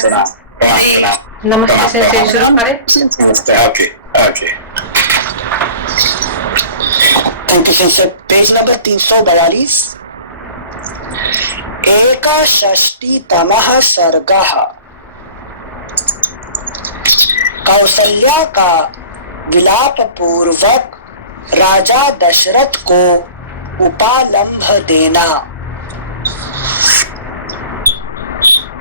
प्रणाम प्रणाम। नमस्ते से शुरू करें। नमस्ते। Okay okay. Thank you sensor. Page number 342। एकाषष्टितमः सर्गः। कौसल्या का विलाप पूर्वक राजा दशरथ को उपालंभ देना।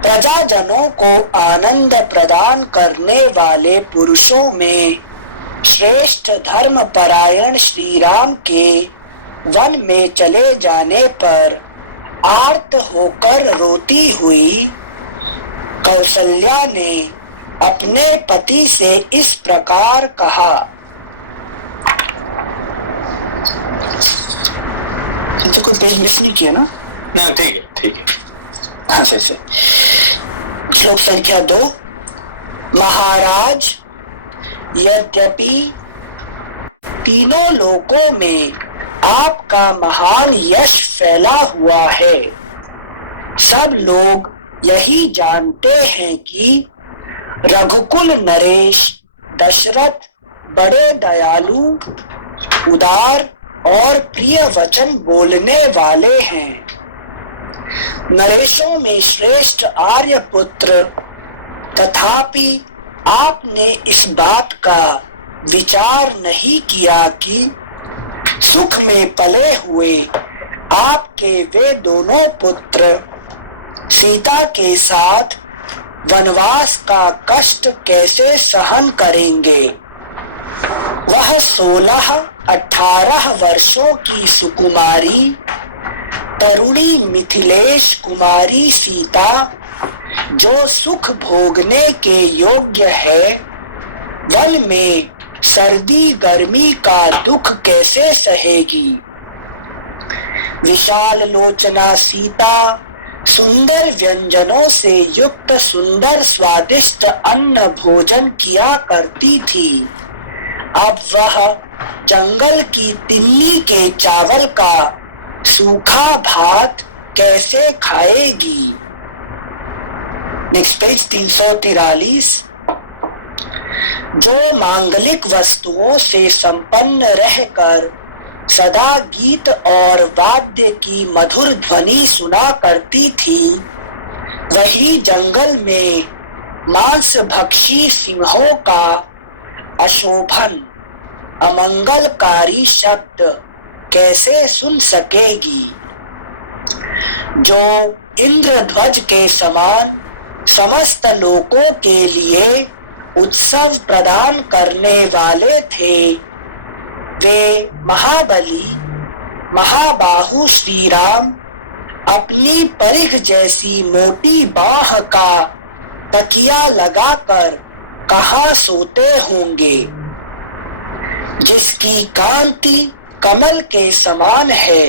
प्रजाजनों को आनंद प्रदान करने वाले पुरुषों में श्रेष्ठ धर्मपरायण श्री राम के वन में चले जाने पर आर्त होकर रोती हुई कौसल्या ने अपने पति से इस प्रकार कहा। कोई पेज मिस नहीं किया ना? ना, ठीक है ठीक है। हाँ सर। श्लोक संख्या 2। महाराज, यद्यपि तीनों लोकों में आपका महान यश फैला हुआ है, सब लोग यही जानते हैं कि रघुकुल नरेश दशरथ बड़े दयालु, उदार और प्रिय वचन बोलने वाले हैं। नरेशों में श्रेष्ठ आर्यपुत्र, तथापि आपने इस बात का विचार नहीं किया कि सुख में पले हुए आपके वे दोनों पुत्र सीता के साथ वनवास का कष्ट कैसे सहन करेंगे। वह 16-18 वर्षों की सुकुमारी तरुणी मिथिलेश कुमारी सीता, जो सुख भोगने के योग्य है, वन में सर्दी गर्मी का दुख कैसे सहेगी। विशाल लोचना सीता सुंदर व्यंजनों से युक्त सुंदर स्वादिष्ट अन्न भोजन किया करती थी। अब वह जंगल की तिल्ली के चावल का सूखा भात कैसे खाएगी। Next page 343। जो मांगलिक वस्तुओं से संपन्न रहकर सदा गीत और वाद्य की मधुर ध्वनि सुना करती थी, वही जंगल में मांस भक्षी सिंहों का अशोभन अमंगलकारी शब्द कैसे सुन सकेगी। जो इंद्रध्वज के समान समस्त लोकों के लिए उत्सव प्रदान करने वाले थे, वे महाबली महाबाहु श्री राम अपनी परिघ जैसी मोटी बाह का तकिया लगाकर कहाँ सोते होंगे। जिसकी कांति कमल के समान है,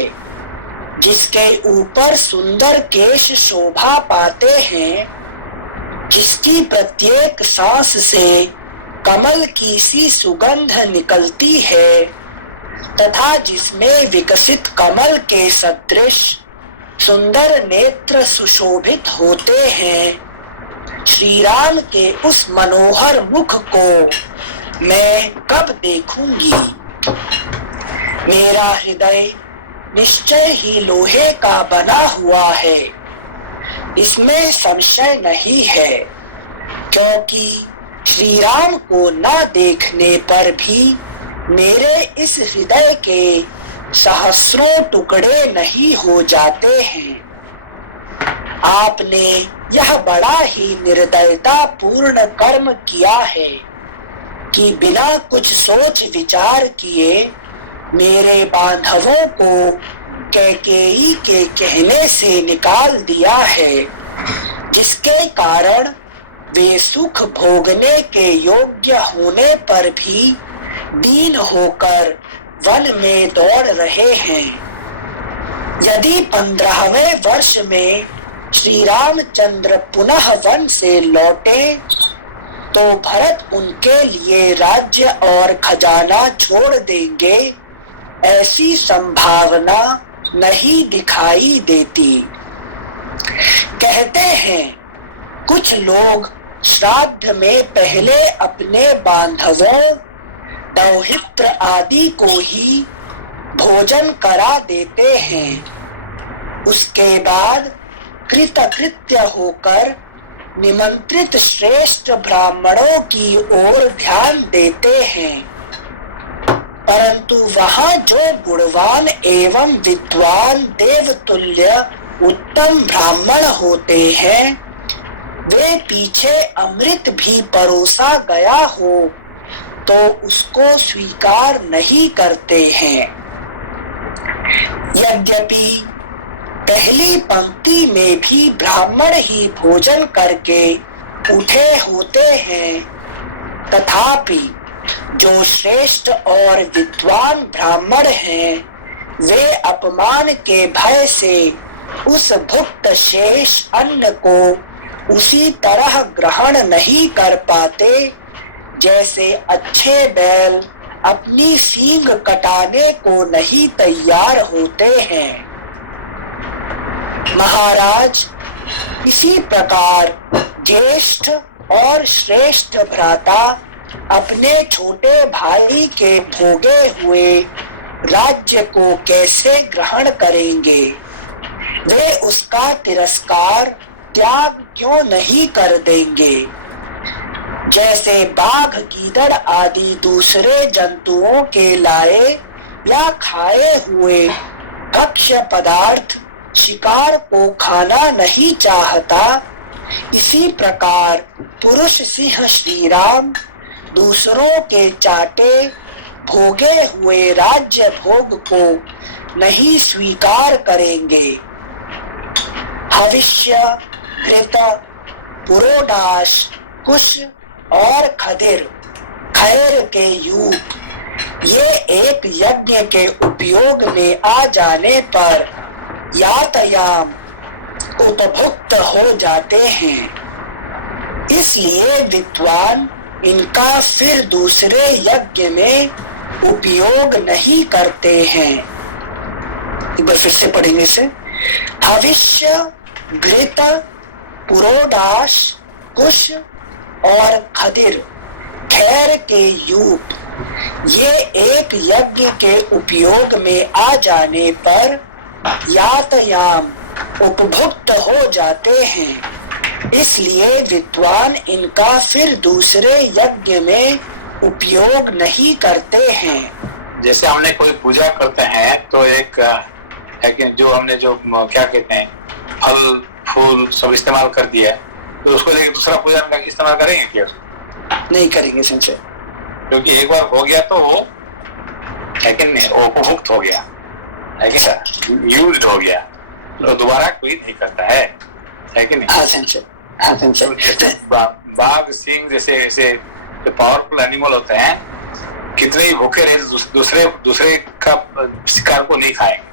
जिसके ऊपर सुंदर केश शोभा पाते हैं, जिसकी प्रत्येक सांस से कमल की सी सुगंध निकलती है, तथा जिसमें विकसित कमल के सदृश सुंदर नेत्र सुशोभित होते हैं, श्री राम के उस मनोहर मुख को मैं कब देखूंगी। मेरा हृदय निश्चय ही लोहे का बना हुआ है, इसमें संशय नहीं है, क्योंकि श्री राम को न देखने पर भी मेरे इस हृदय के सहस्रों टुकड़े नहीं हो जाते हैं। आपने यह बड़ा ही निर्दयता पूर्ण कर्म किया है कि बिना कुछ सोच विचार किए मेरे बांधवों को कैकेयी के कहने से निकाल दिया है, जिसके कारण वे सुख भोगने के योग्य होने पर भी दीन होकर वन में दौड़ रहे हैं। यदि 15वें वर्ष में श्री रामचंद्र पुनः वन से लौटे तो भरत उनके लिए राज्य और खजाना छोड़ देंगे, ऐसी संभावना नहीं दिखाई देती। कहते हैं कुछ लोग श्राद्ध में पहले अपने बांधवों दौहित्र आदि को ही भोजन करा देते हैं। उसके बाद कृतकृत्य होकर निमंत्रित श्रेष्ठ ब्राह्मणों की ओर ध्यान देते हैं, परंतु वहां जो गुणवान एवं विद्वान देवतुल्य उत्तम ब्राह्मण होते हैं, वे पीछे अमृत भी परोसा गया हो तो उसको स्वीकार नहीं करते हैं। यद्यपि पहली पंक्ति में भी ब्राह्मण ही भोजन करके उठे होते हैं, तथापि जो श्रेष्ठ और विद्वान ब्राह्मण हैं, वे अपमान के भय से उस भुक्त शेष अन्न को उसी तरह ग्रहण नहीं कर पाते जैसे अच्छे बैल अपनी सींग कटाने को नहीं तैयार होते हैं। महाराज, इसी प्रकार ज्येष्ठ और श्रेष्ठ भ्राता अपने छोटे भाई के भोगे हुए राज्य को कैसे ग्रहण करेंगे? वे उसका तिरस्कार त्याग क्यों नहीं कर देंगे? जैसे बाघ गीदड़ आदि दूसरे जंतुओं के लाए या खाए हुए भक्ष्य पदार्थ शिकार को खाना नहीं चाहता, इसी प्रकार पुरुष सिंह श्री राम दूसरों के चाटे भोगे हुए राज्य भोग को नहीं स्वीकार करेंगे। हविष्य, घृत, पुरोडाश, कुश और खदिर, खैर के यूप ये एक यज्ञ के उपयोग में आ जाने पर यातयाम उपभुक्त हो जाते हैं। इसलिए विद्वान इनका फिर दूसरे यज्ञ में उपयोग नहीं करते हैं। एक बार फिर से पढ़ेंगे इसे। हविष्य, घृत, पुरोडाश, कुश और खदिर, खैर के यूप ये एक यज्ञ के उपयोग में आ जाने पर यातयाम उपभुक्त हो जाते हैं। इसलिए विद्वान इनका फिर दूसरे यज्ञ में उपयोग नहीं करते हैं। जैसे हमने कोई पूजा करते हैं तो एक है कि जो हमने जो क्या कहते हैं फल फूल सब इस्तेमाल कर दिया, तो उसको लेकर दूसरा पूजा में इस्तेमाल करेंगे क्या? नहीं करेंगे संशय, क्योंकि एक बार हो गया तो वो है कि नहीं, वो उपभुक्त हो गया है कि यूज्ड हो गया, तो दोबारा कोई नहीं करता है कि नहीं? हाँ संशय, हाँ संशय। बाघ, सिंह जैसे ऐसे जो पावरफुल एनिमल होते हैं, कितने ही भूखे रहे दूसरे का शिकार को नहीं खाएंगे।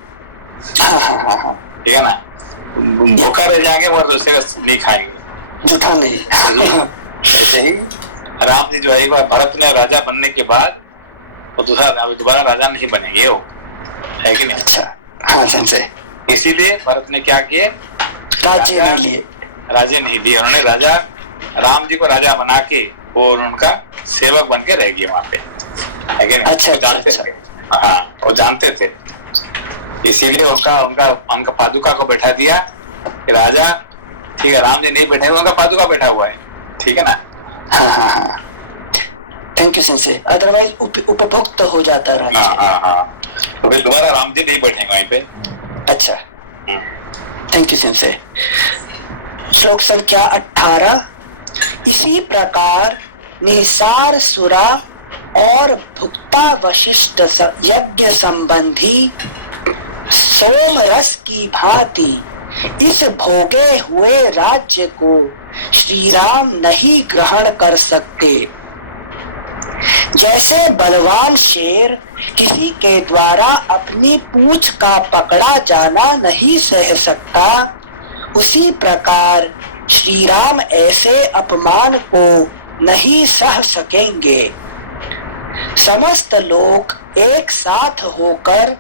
हाँ, ठीक है ना? भूखा रह जाएंगे मगर दूसरे का नहीं खाएंगे, जूठा नहीं। ऐसे ही राम जी जो है एक बार भारत में राजा बनने के बाद वो दोबारा राजा नहीं बनेंगे, वो है कि नहीं? अच्छा, हाँ संशय। इसीलिए भारत ने क्या किए, राजे नहीं दिए, उन्होंने राजा राम जी को राजा बना के वो उनका सेवक बन के रह गए वहां पे, है कि नहीं? अच्छा, जानते थे, हाँ वो जानते थे, इसीलिए उनका पादुका को बैठा दिया कि राजा, ठीक है राम जी नहीं बैठे, उनका पादुका बैठा हुआ है, ठीक है ना? हाँ। थैंक यू सेंसे, अदरवाइज उपभुक्त हो जाता राजा। हाँ, तो फिर दोबारा राम जी नहीं बैठेंगे वहीं पे। अच्छा, थैंक यू सेंसे। श्लोक संख्या 18। इसी प्रकार निसार सुरा और भुक्ता वशिष्ठ यज्ञ संबंधी सोम रस की भांति इस भोगे हुए राज्य को श्री राम नहीं ग्रहण कर सकते। जैसे बलवान शेर किसी के द्वारा अपनी पूंछ का पकड़ा जाना नहीं सह सकता, उसी प्रकार श्री राम ऐसे अपमान को नहीं सह सकेंगे। समस्त लोग एक साथ होकर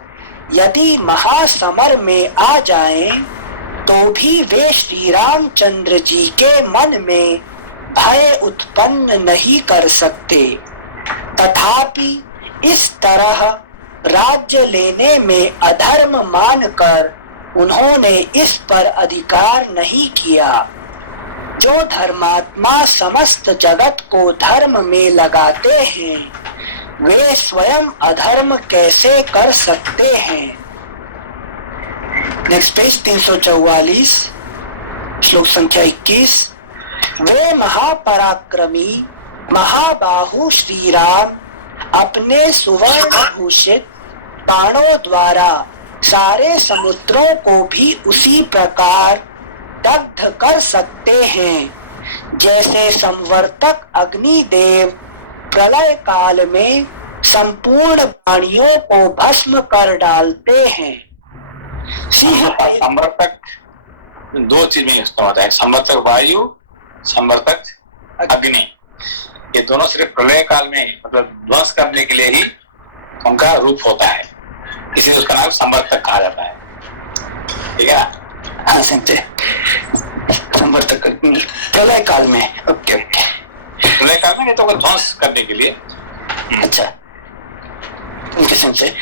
यदि महासमर में आ जाएं, तो भी वे श्री रामचंद्र जी के मन में भय उत्पन्न नहीं कर सकते। तथापि इस तरह राज्य लेने में अधर्म मानकर उन्होंने इस पर अधिकार नहीं किया। जो धर्मात्मा समस्त जगत को धर्म में लगाते हैं, वे स्वयं अधर्म कैसे कर सकते हैं। नेक्स्ट पेज 344, श्लोक संख्या 21। वे महापराक्रमी महाबाहु श्री राम अपने सुवर्ण भूषित बाणों द्वारा सारे समुद्रों को भी उसी प्रकार दग्ध कर सकते हैं जैसे संवर्तक अग्निदेव प्रलय काल में संपूर्ण प्राणियों को भस्म कर डालते हैं। संवर्तक दो चीज में इस्तेमाल होता है, संवर्तक वायु, संवर्तक अग्नि। ये दोनों सिर्फ प्रलय काल में मतलब ध्वंस करने के लिए ही उनका रूप होता है, इसलिए उसका नाम संवर्तक कहा जाता है। ठीक है ना? हाँ समझे, संवर्तक प्रलय काल में। ओके ओके, प्रलय काल में नहीं तो ध्वंस करने के लिए। अच्छा समझे।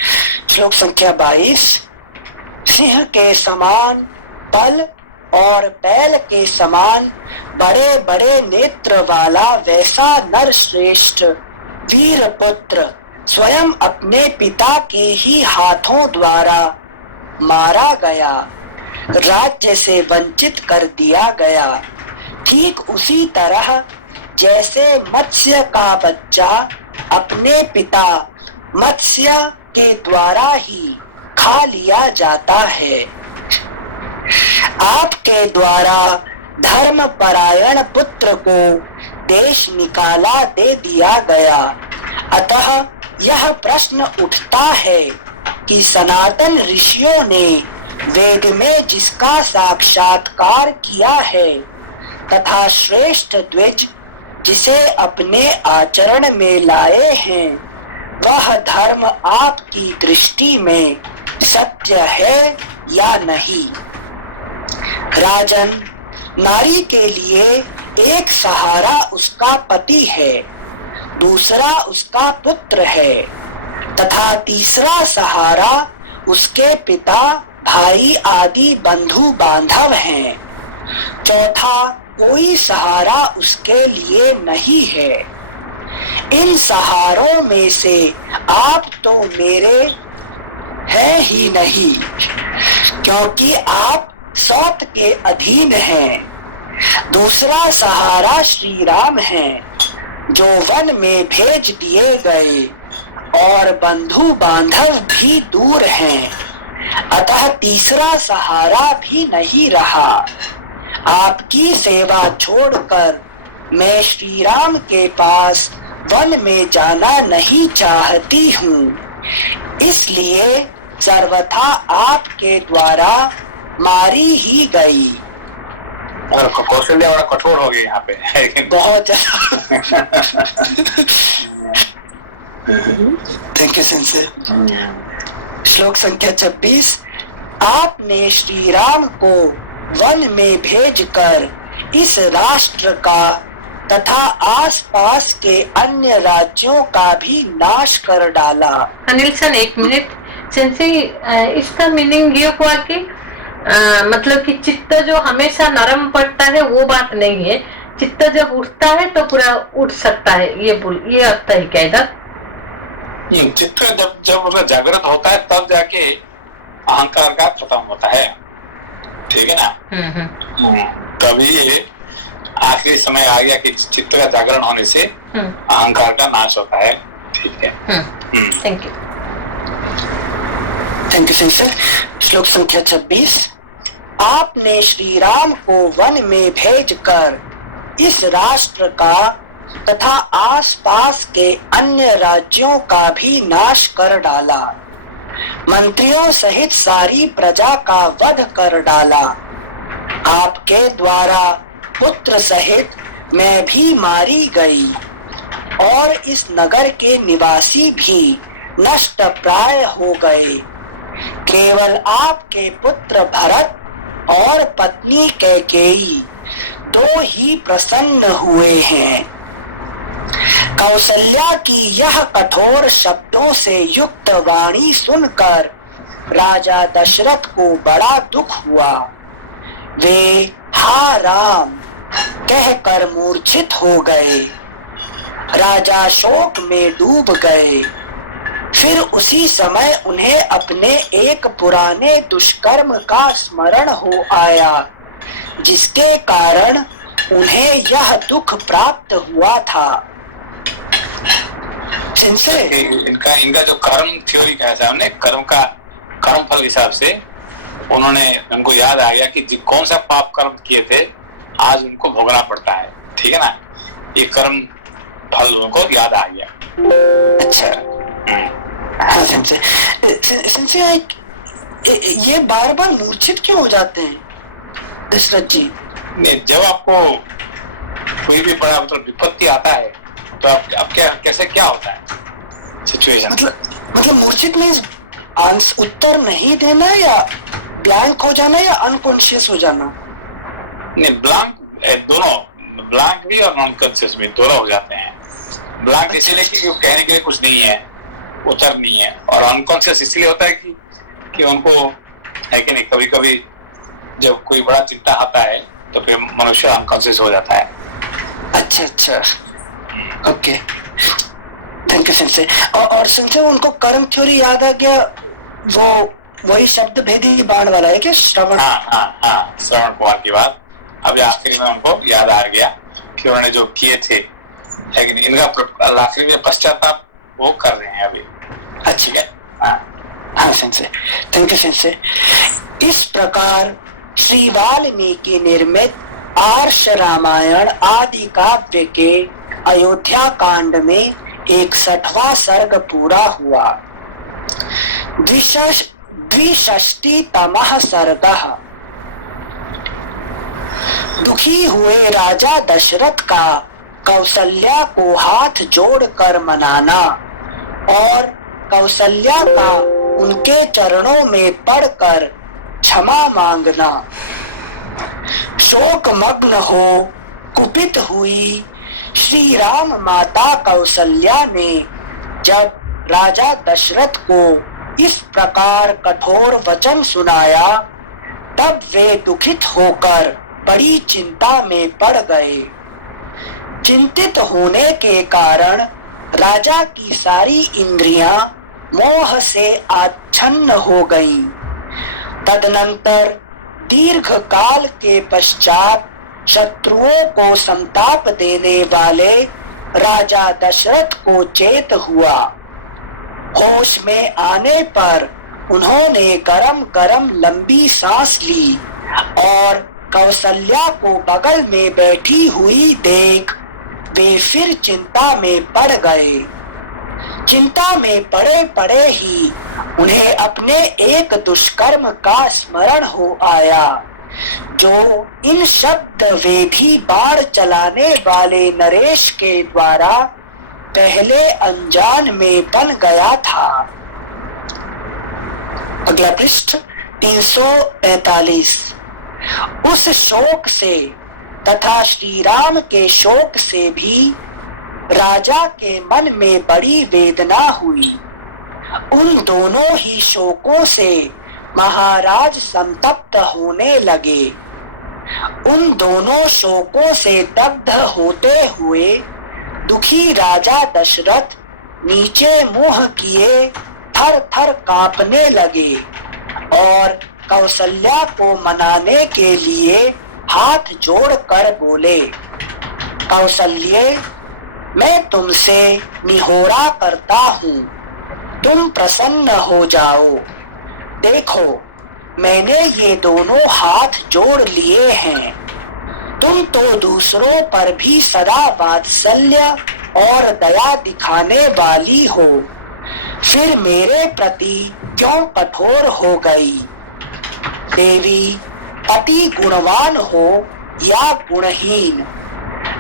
श्लोक संख्या 22। सिंह के समान बल और बैल के समान बड़े बड़े नेत्र वाला वैसा नर श्रेष्ठ वीर पुत्र स्वयं अपने पिता के ही हाथों द्वारा मारा गया, राज्य से वंचित कर दिया गया। ठीक उसी तरह जैसे मत्स्य का बच्चा अपने पिता मत्स्य के द्वारा ही खा लिया जाता है, आपके द्वारा धर्म परायण पुत्र को देश निकाला दे दिया गया। अतः यह प्रश्न उठता है कि सनातन ऋषियों ने वेद में जिसका साक्षात्कार किया है तथा श्रेष्ठ द्विज जिसे अपने आचरण में लाए हैं, वह धर्म आपकी दृष्टि में सत्य है या नहीं। राजन, नारी के लिए एक सहारा उसका पति है, दूसरा उसका पुत्र है तथा तीसरा सहारा उसके पिता भाई आदि बंधु बांधव हैं। चौथा कोई सहारा उसके लिए नहीं है। इन सहारों में से आप तो मेरे हैं ही नहीं, क्योंकि आप सौत के अधीन हैं। दूसरा सहारा श्री राम हैं जो वन में भेज दिए गए और बंधु बांधव भी दूर हैं, अतः तीसरा सहारा भी नहीं रहा। आपकी सेवा छोड़कर मैं श्री राम के पास वन में जाना नहीं चाहती हूँ, इसलिए सर्वथा आपके द्वारा मारी ही गई। और कौशल्या बड़ा कठोर हो गई यहाँ पे बहुत थैंक यू सेंसे। श्लोक संख्या 26। आपने श्री राम को वन में भेजकर इस राष्ट्र का तथा आसपास के अन्य राज्यों का भी नाश कर डाला। अनिल सर एक मिनट, सेंसे इसका मीनिंग ये हुआ कि मतलब कि चित्त जो हमेशा नरम पड़ता है वो बात नहीं है, चित्त जब उठता है तो पूरा उठ सकता है, ये अर्थ है क्या इधर? चित्त जब जागृत होता है तब जाके अहंकार का खत्म होता है। ठीक है ना? तभी ये आखिरी समय आ गया कि चित्त का जागरण होने से अहंकार का नाश होता है। ठीक है, thank you. Thank you sir. श्लोक संख्या 26। आपने श्री राम को वन में भेजकर इस राष्ट्र का तथा आसपास के अन्य राज्यों का भी नाश कर डाला, मंत्रियों सहित सारी प्रजा का वध कर डाला। आपके द्वारा पुत्र सहित मैं भी मारी गई और इस नगर के निवासी भी नष्ट प्राय हो गए। केवल आपके पुत्र भरत और पत्नी कैकेयी दो ही प्रसन्न हुए हैं। कौसल्या की यह कठोर शब्दों से युक्त वाणी सुनकर राजा दशरथ को बड़ा दुख हुआ। वे हा राम कहकर मूर्छित हो गए, राजा शोक में डूब गए। फिर उसी समय उन्हें अपने एक पुराने दुष्कर्म का स्मरण हो आया, जिसके कारण उन्हें यह दुख प्राप्त हुआ था। इनका जो कर्म थ्योरी कहा था हमने, कर्म फल हिसाब से उन्होंने उनको याद आ गया कि कौन सा पाप कर्म किए थे आज उनको भोगना पड़ता है। ठीक है ना, ये कर्म फल उनको याद आ गया। अच्छा, हाँ संशय, ये बार बार मूर्छित क्यों हो जाते हैं दशरथ जी? नहीं, जब आपको कोई भी बड़ा मतलब विपत्ति आता है तो अब कैसे क्या होता है सिचुएशन? मतलब मूर्छित में उत्तर नहीं देना या ब्लैंक हो जाना या अनकॉन्शियस हो जाना? नहीं, दोनों, ब्लैंक भी और नॉन कॉन्शियस भी दोनों हो जाते हैं। ब्लैंक इसलिए कि कहने के लिए कुछ नहीं है, उत्तर नहीं है, और अनकॉन्शियस इसलिए होता है कि उनको है कि नहीं, कभी कभी जब कोई बड़ा चिंता आता है तो फिर मनुष्य अनकॉन्शियस हो जाता है। अच्छा, ओके, थैंक यू संजय। और संजय, उनको कर्म थ्योरी याद आ गया, वो वही शब्द भेदी बाण वाला है क्या? श्रवण, हाँ, श्रवण कुमार की बात अभी आखिरी में उनको याद आ गया कि उन्होंने जो किए थे, लेकिन इनका आखिरी में पश्चाताप वो कर रहे हैं अभी। अच्छी है, हाँ संजय, थैंक यू संजय। इस प्रकार श्री वाल्मीकि निर्मित आर्ष रामायण आदि काव्य के अयोध्या कांड में 61वां सर्ग पूरा हुआ। 62तमः सर्गः। दुखी हुए राजा दशरथ का कौसल्या को हाथ जोड़कर मनाना और कौसल्या का उनके चरणों में पड़कर क्षमा मांगना। शोकमग्न हो कुपित हुई श्री राम माता कौसल्या ने जब राजा दशरथ को इस प्रकार कठोर वचन सुनाया, तब वे दुखित होकर बड़ी चिंता में पड़ गए। चिंतित होने के कारण राजा की सारी इंद्रियां मोह से आच्छन्न हो गईं। तदनंतर दीर्घ काल के पश्चात शत्रुओं को संताप देने वाले राजा दशरथ को चेत हुआ। होश में आने पर उन्होंने गरम गरम लंबी सांस ली और कौसल्या को बगल में बैठी हुई देख वे फिर चिंता में पड़ गए। चिंता में पड़े पड़े ही उन्हें अपने एक दुष्कर्म का स्मरण हो आया, जो इन शब्द वेधी बाण चलाने वाले नरेश के द्वारा पहले अनजान में बन गया था। अगला पृष्ठ 345। उस शोक से तथा श्री राम के शोक से भी राजा के मन में बड़ी वेदना हुई। उन दोनों ही शोकों से महाराज संतप्त होने लगे। उन दोनों शोकों से दग्ध होते हुए दुखी राजा दशरथ नीचे मुंह किए थर थर कांपने लगे और कौसल्या को मनाने के लिए हाथ जोड़कर बोले, कौसल्ये, मैं तुमसे निहोरा करता हूँ, तुम प्रसन्न हो जाओ। देखो, मैंने ये दोनों हाथ जोड़ लिए हैं। तुम तो दूसरों पर भी सदा वात्सल्य और दया दिखाने वाली हो, फिर मेरे प्रति क्यों कठोर हो गई? देवी, पति गुणवान हो या गुणहीन,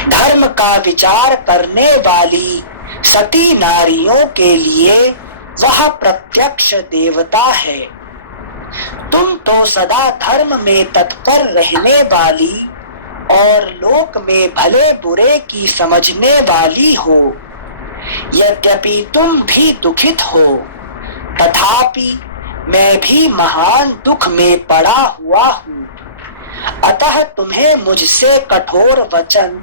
धर्म का विचार करने वाली सती नारियों के लिए वह प्रत्यक्ष देवता है। तुम तो सदा धर्म में तत्पर रहने वाली और लोक में भले बुरे की समझने वाली हो। यद्यपि तुम भी दुखित हो, तथापि मैं भी महान दुख में पड़ा हुआ हूँ। अतः तुम्हें मुझसे कठोर वचन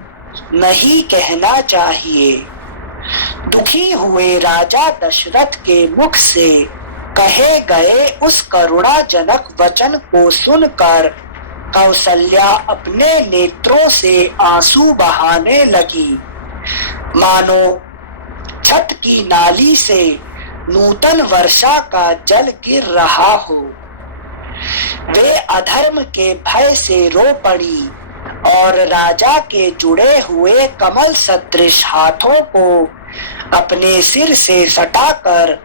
नहीं कहना चाहिए। दुखी हुए राजा दशरथ के मुख से कहे गए उस करुणाजनक वचन को सुनकर कौसल्या अपने नेत्रों से आंसू बहाने लगी, मानो छत की नाली से नूतन वर्षा का जल गिर रहा हो। वे अधर्म के भय से रो पड़ी और राजा के जुड़े हुए कमल सदृश हाथों को अपने सिर से सटाकर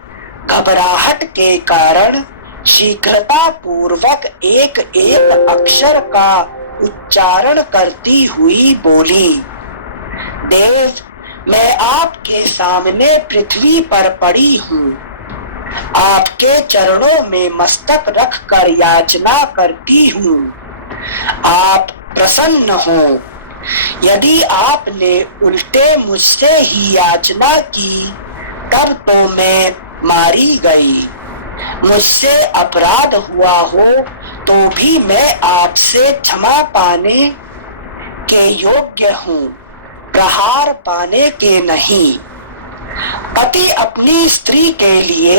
घबराहट के कारण शीघ्रता पूर्वक एक एक अक्षर का उच्चारण करती हुई बोली, देव, मैं आपके सामने पृथ्वी पर पड़ी हूँ। आपके चरणों में मस्तक रखकर याचना करती हूँ। आप प्रसन्न हो। यदि आपने उल्टे मुझसे ही याचना की तब तो मैं मारी गई। मुझसे अपराध हुआ हो तो भी मैं आपसे क्षमा पाने के योग्य हूँ, प्रहार पाने के नहीं। पति अपनी स्त्री के लिए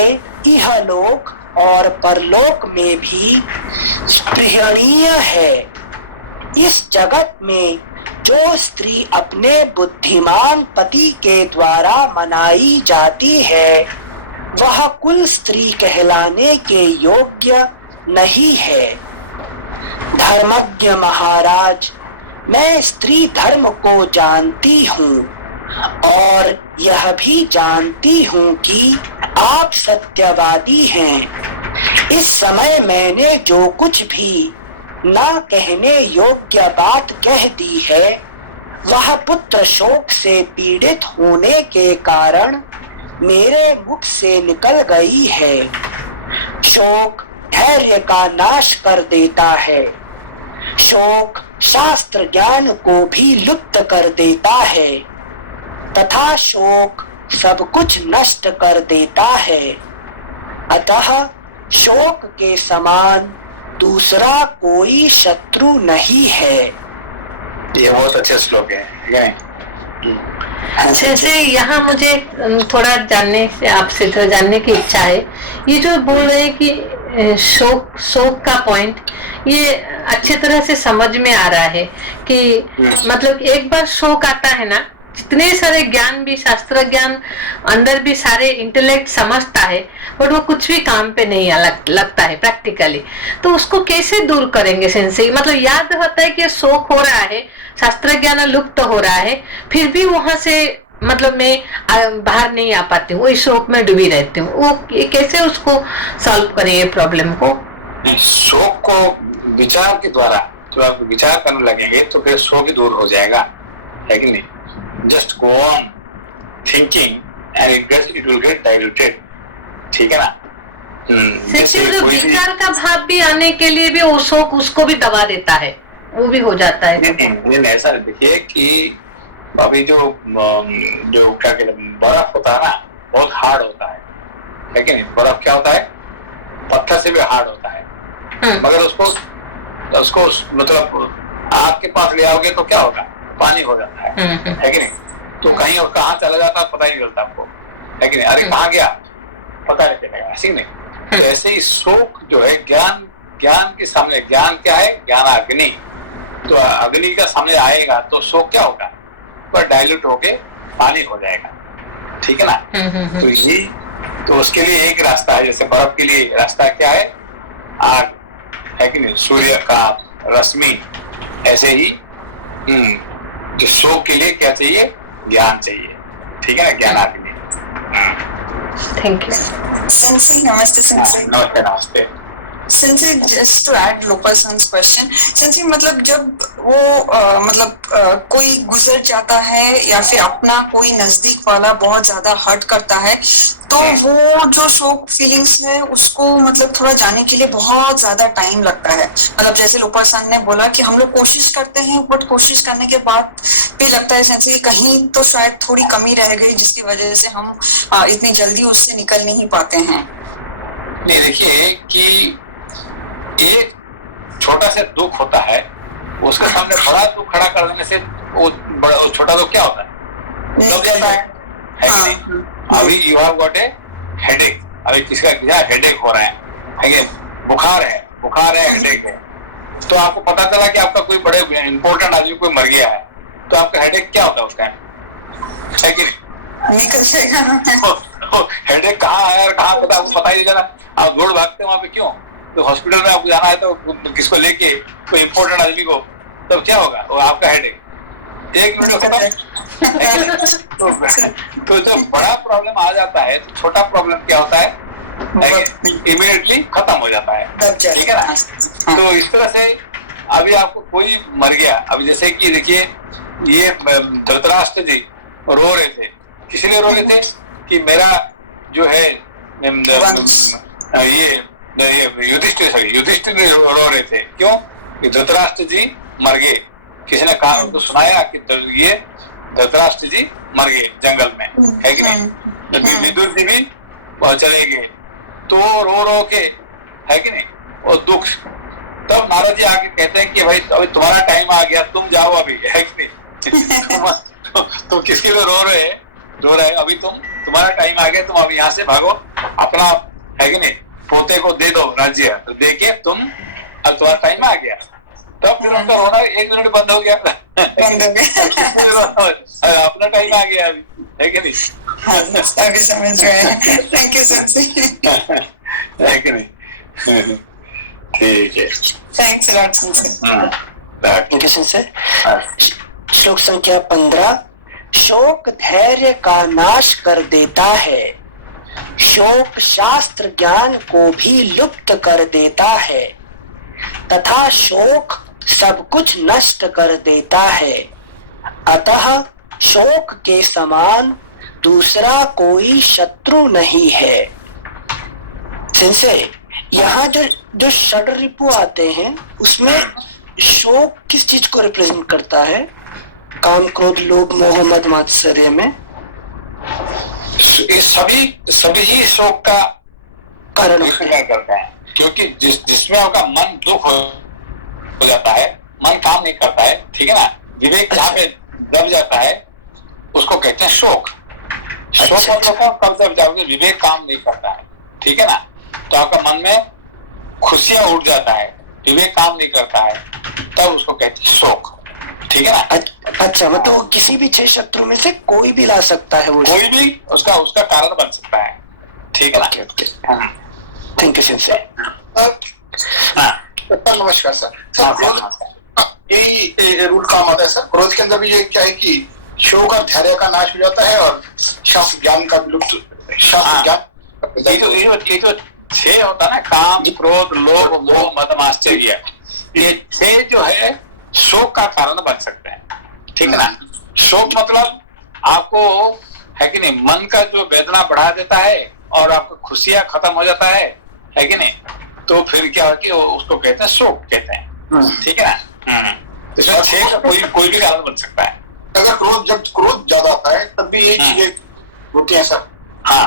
इहलोक और परलोक में भी स्पृहणीय है। इस जगत में जो स्त्री अपने बुद्धिमान पति के द्वारा मनाई जाती है वह कुल स्त्री कहलाने के योग्य नहीं है। धर्मज्ञ महाराज, मैं स्त्री धर्म को जानती हूँ और यह भी जानती हूँ कि आप सत्यवादी हैं। इस समय मैंने जो कुछ भी ना कहने योग्य बात कह दी है वह पुत्र शोक से पीड़ित होने के कारण मेरे मुख से निकल गई है। शोक धैर्य का नाश कर देता है। शोक शास्त्र ज्ञान को भी लुप्त कर देता है तथा शोक सब कुछ नष्ट कर देता है। अतः शोक के समान दूसरा कोई शत्रु नहीं है। ये बहुत अच्छे श्लोक है। जैसे यहाँ मुझे थोड़ा जानने से आपसे थोड़ा जानने की इच्छा है। ये जो बोल रहे हैं कि शोक का पॉइंट, ये अच्छी तरह से समझ में आ रहा है कि मतलब एक बार शोक आता है ना, जितने सारे ज्ञान भी, शास्त्र ज्ञान अंदर भी सारे इंटेलेक्ट समझता है बट वो कुछ भी काम पे नहीं लगता है प्रैक्टिकली। तो उसको कैसे दूर करेंगे सेंसे? मतलब याद होता है कि शोक हो रहा है, शास्त्र ज्ञान लुप्त हो रहा है, फिर भी वहां से मतलब मैं बाहर नहीं आ पाती हूँ, वही शोक में डूबी रहती हूँ। वो कैसे उसको सॉल्व करें प्रॉब्लम को? शोक को विचार के द्वारा तो आप विचार करने लगेंगे तो फिर शोक ही दूर हो जाएगा, है कि नहीं? Just go on thinking and it will get diluted, ठीक है ना? जो विचार का भाव भी आने के लिए भी वो शोक उसको भी दबा देता है, वो भी हो जाता है। नहीं, ऐसा देखिए कि अभी जो क्या कहते हैं, बर्फ होता है ना, बहुत हार्ड होता है कि नहीं? बर्फ क्या होता है? पत्थर से भी हार्ड होता है, मगर उसको मतलब आग के पास ले आओगे तो क्या होगा? पानी हो जाता है कि नहीं? तो कहीं और कहाँ चला जाता है पता ही नहीं चलता आपको, है कि नहीं? अरे कहाँ गया पता नहीं चलेगा, ऐसे ही नहीं। तो ऐसे ही शोक जो है ज्ञान के सामने, ज्ञान क्या है? ज्ञान अग्नि, तो अग्नि का सामने आएगा तो शोक क्या होगा? पर डाइल्यूट होके पानी हो जाएगा, ठीक है ना? तो ये तो उसके लिए एक रास्ता है, जैसे बर्फ के लिए रास्ता क्या है? आग, है कि नहीं? सूर्य का रश्मि। ऐसे ही तो शोक के लिए क्या चाहिए? ज्ञान चाहिए, ठीक है ना? ज्ञान आदमी। Thank you sensi. नमस्ते सेंसी। नमस्ते नमस्ते। Since just to add Lopal-san's question, since मतलब जब वो कोई गुजर जाता है या फिर अपना कोई नजदीक वाला बहुत ज्यादा हर्ट करता है, तो वो जो शोक फीलिंग्स है उसको मतलब थोड़ा जाने के लिए बहुत ज्यादा टाइम लगता है। मतलब जैसे लोपल-सान ने बोला कि हम लोग कोशिश करते हैं, बट कोशिश करने के बाद भी लगता है सेंसे कहीं तो शायद थोड़ी कमी रह गई, जिसकी वजह से हम इतनी जल्दी उससे निकल नहीं पाते हैं। नहीं, देखिए कि एक छोटा सा दुख होता है, उसके सामने बड़ा दुख खड़ा कर देने से वो छोटा दुख क्या होता है, दब जाता है कि नहीं? अभी you have got a headache, अभी किसी का हेडेक हो रहा है, बुखार है, हेडेक है, तो आपको पता चला कि आपका कोई बड़े इंपॉर्टेंट आदमी कोई मर गया है, तो आपका हेडेक क्या होता है उसका, है कि निकल जाएगा। हेडेक कहाँ है और कहाँ पता ही नहीं चला, आप दौड़ भागते वहां पे क्यों? तो हॉस्पिटल में आपको जाना है तो किसको लेके, कोई इम्पोर्टेंट आदमी को, तब क्या होगा? वो आपका हेडेक 1 मिनट में खत्म। तो जब बड़ा प्रॉब्लम आ जाता है तो छोटा प्रॉब्लम क्या होता है, इमीडिएटली खत्म हो जाता है, ठीक है ना? तो इस तरह से अभी आपको कोई मर गया, अभी जैसे कि देखिए ये धृतराष्ट्र जी रो रहे थे, किस लिए रो रहे थे कि मेरा जो है ये युधिष्ठिर रो रहे थे, क्यों? कि धृतराष्ट्र जी मर गए, किसी ने कहा, उनको सुनाया कि ये धृतराष्ट्र जी मर गए जंगल में, है कि नहीं? विदुर जी भी चले गए, तो रो रो के, है कि नहीं, और दुख। तब नारद जी आके कहते हैं कि भाई अभी तुम्हारा टाइम आ गया, तुम जाओ अभी, है कि नहीं? तुम किसके लिए रो रहे अभी, तुम्हारा टाइम आ गया, तुम अभी यहाँ से भागो, अपना, है कि नहीं, पोते को दे दो राज्य, तो देके तुम, अब तुम्हारा टाइम आ गया। तब फिर उनका रोना 1 मिनट बंद हो गया, अपना टाइम आ गया अभी, है कि नहीं? अभी समझ रहे हैं। Thank you sir. है कि नहीं? ठीक है, थैंक्स अ लॉट सर। श्लोक संख्या 15। शोक धैर्य का नाश कर देता है, शोक शास्त्र ज्ञान को भी लुप्त कर देता है, तथा शोक सब कुछ नष्ट कर देता है। अतः शोक के समान दूसरा कोई शत्रु नहीं है। सिंसे यहाँ जो षड रिपु आते हैं उसमें शोक किस चीज को रिप्रेजेंट करता है? काम, क्रोध, लोभ, मोह, मद, मात्सर्य में सभी ही शोक का कारण करते हैं, क्योंकि जिसमें आपका मन दुख हो जाता है, मन काम नहीं करता है, ठीक है ना, विवेक जहाँ पे दब जाता है उसको कहते हैं शोक। शोक मतलब कब दब जाओगे, विवेक काम नहीं करता है, ठीक है ना, तो आपका मन में खुशियां उड़ जाता है, विवेक काम नहीं करता है, तब उसको कहते हैं शोक, ठीक है ना? अच्छा, मतलब किसी भी 6 शत्रु में से कोई भी ला सकता है, वो कोई भी उसका कारण बन सकता है, ठीक है ना? Thank you sir. नमस्कार सर। यही रूल काम आता है सर। क्रोध के अंदर भी ये क्या है कि शोक और धैर्य का नाश हो जाता है और शास्त्र ज्ञान का विलुप्त, शास्त्र ज्ञान ये तो 6 होता है ना, काम, क्रोध, लोभ, मोह, मद, मात्सर्य, ये 6 जो है शोक का कारण बन सकते हैं, ठीक है ना? शोक मतलब आपको, है कि नहीं, मन का जो वेदना बढ़ा देता है और आपको खुशियां खत्म हो जाता है कि नहीं? तो फिर क्या है कि उसको कहते हैं शोक कहते हैं, ठीक है ना? तो 6 का कोई भी कारण बन सकता है। अगर जब क्रोध ज्यादा आता है तब भी ये चीजें होती है सर। हाँ,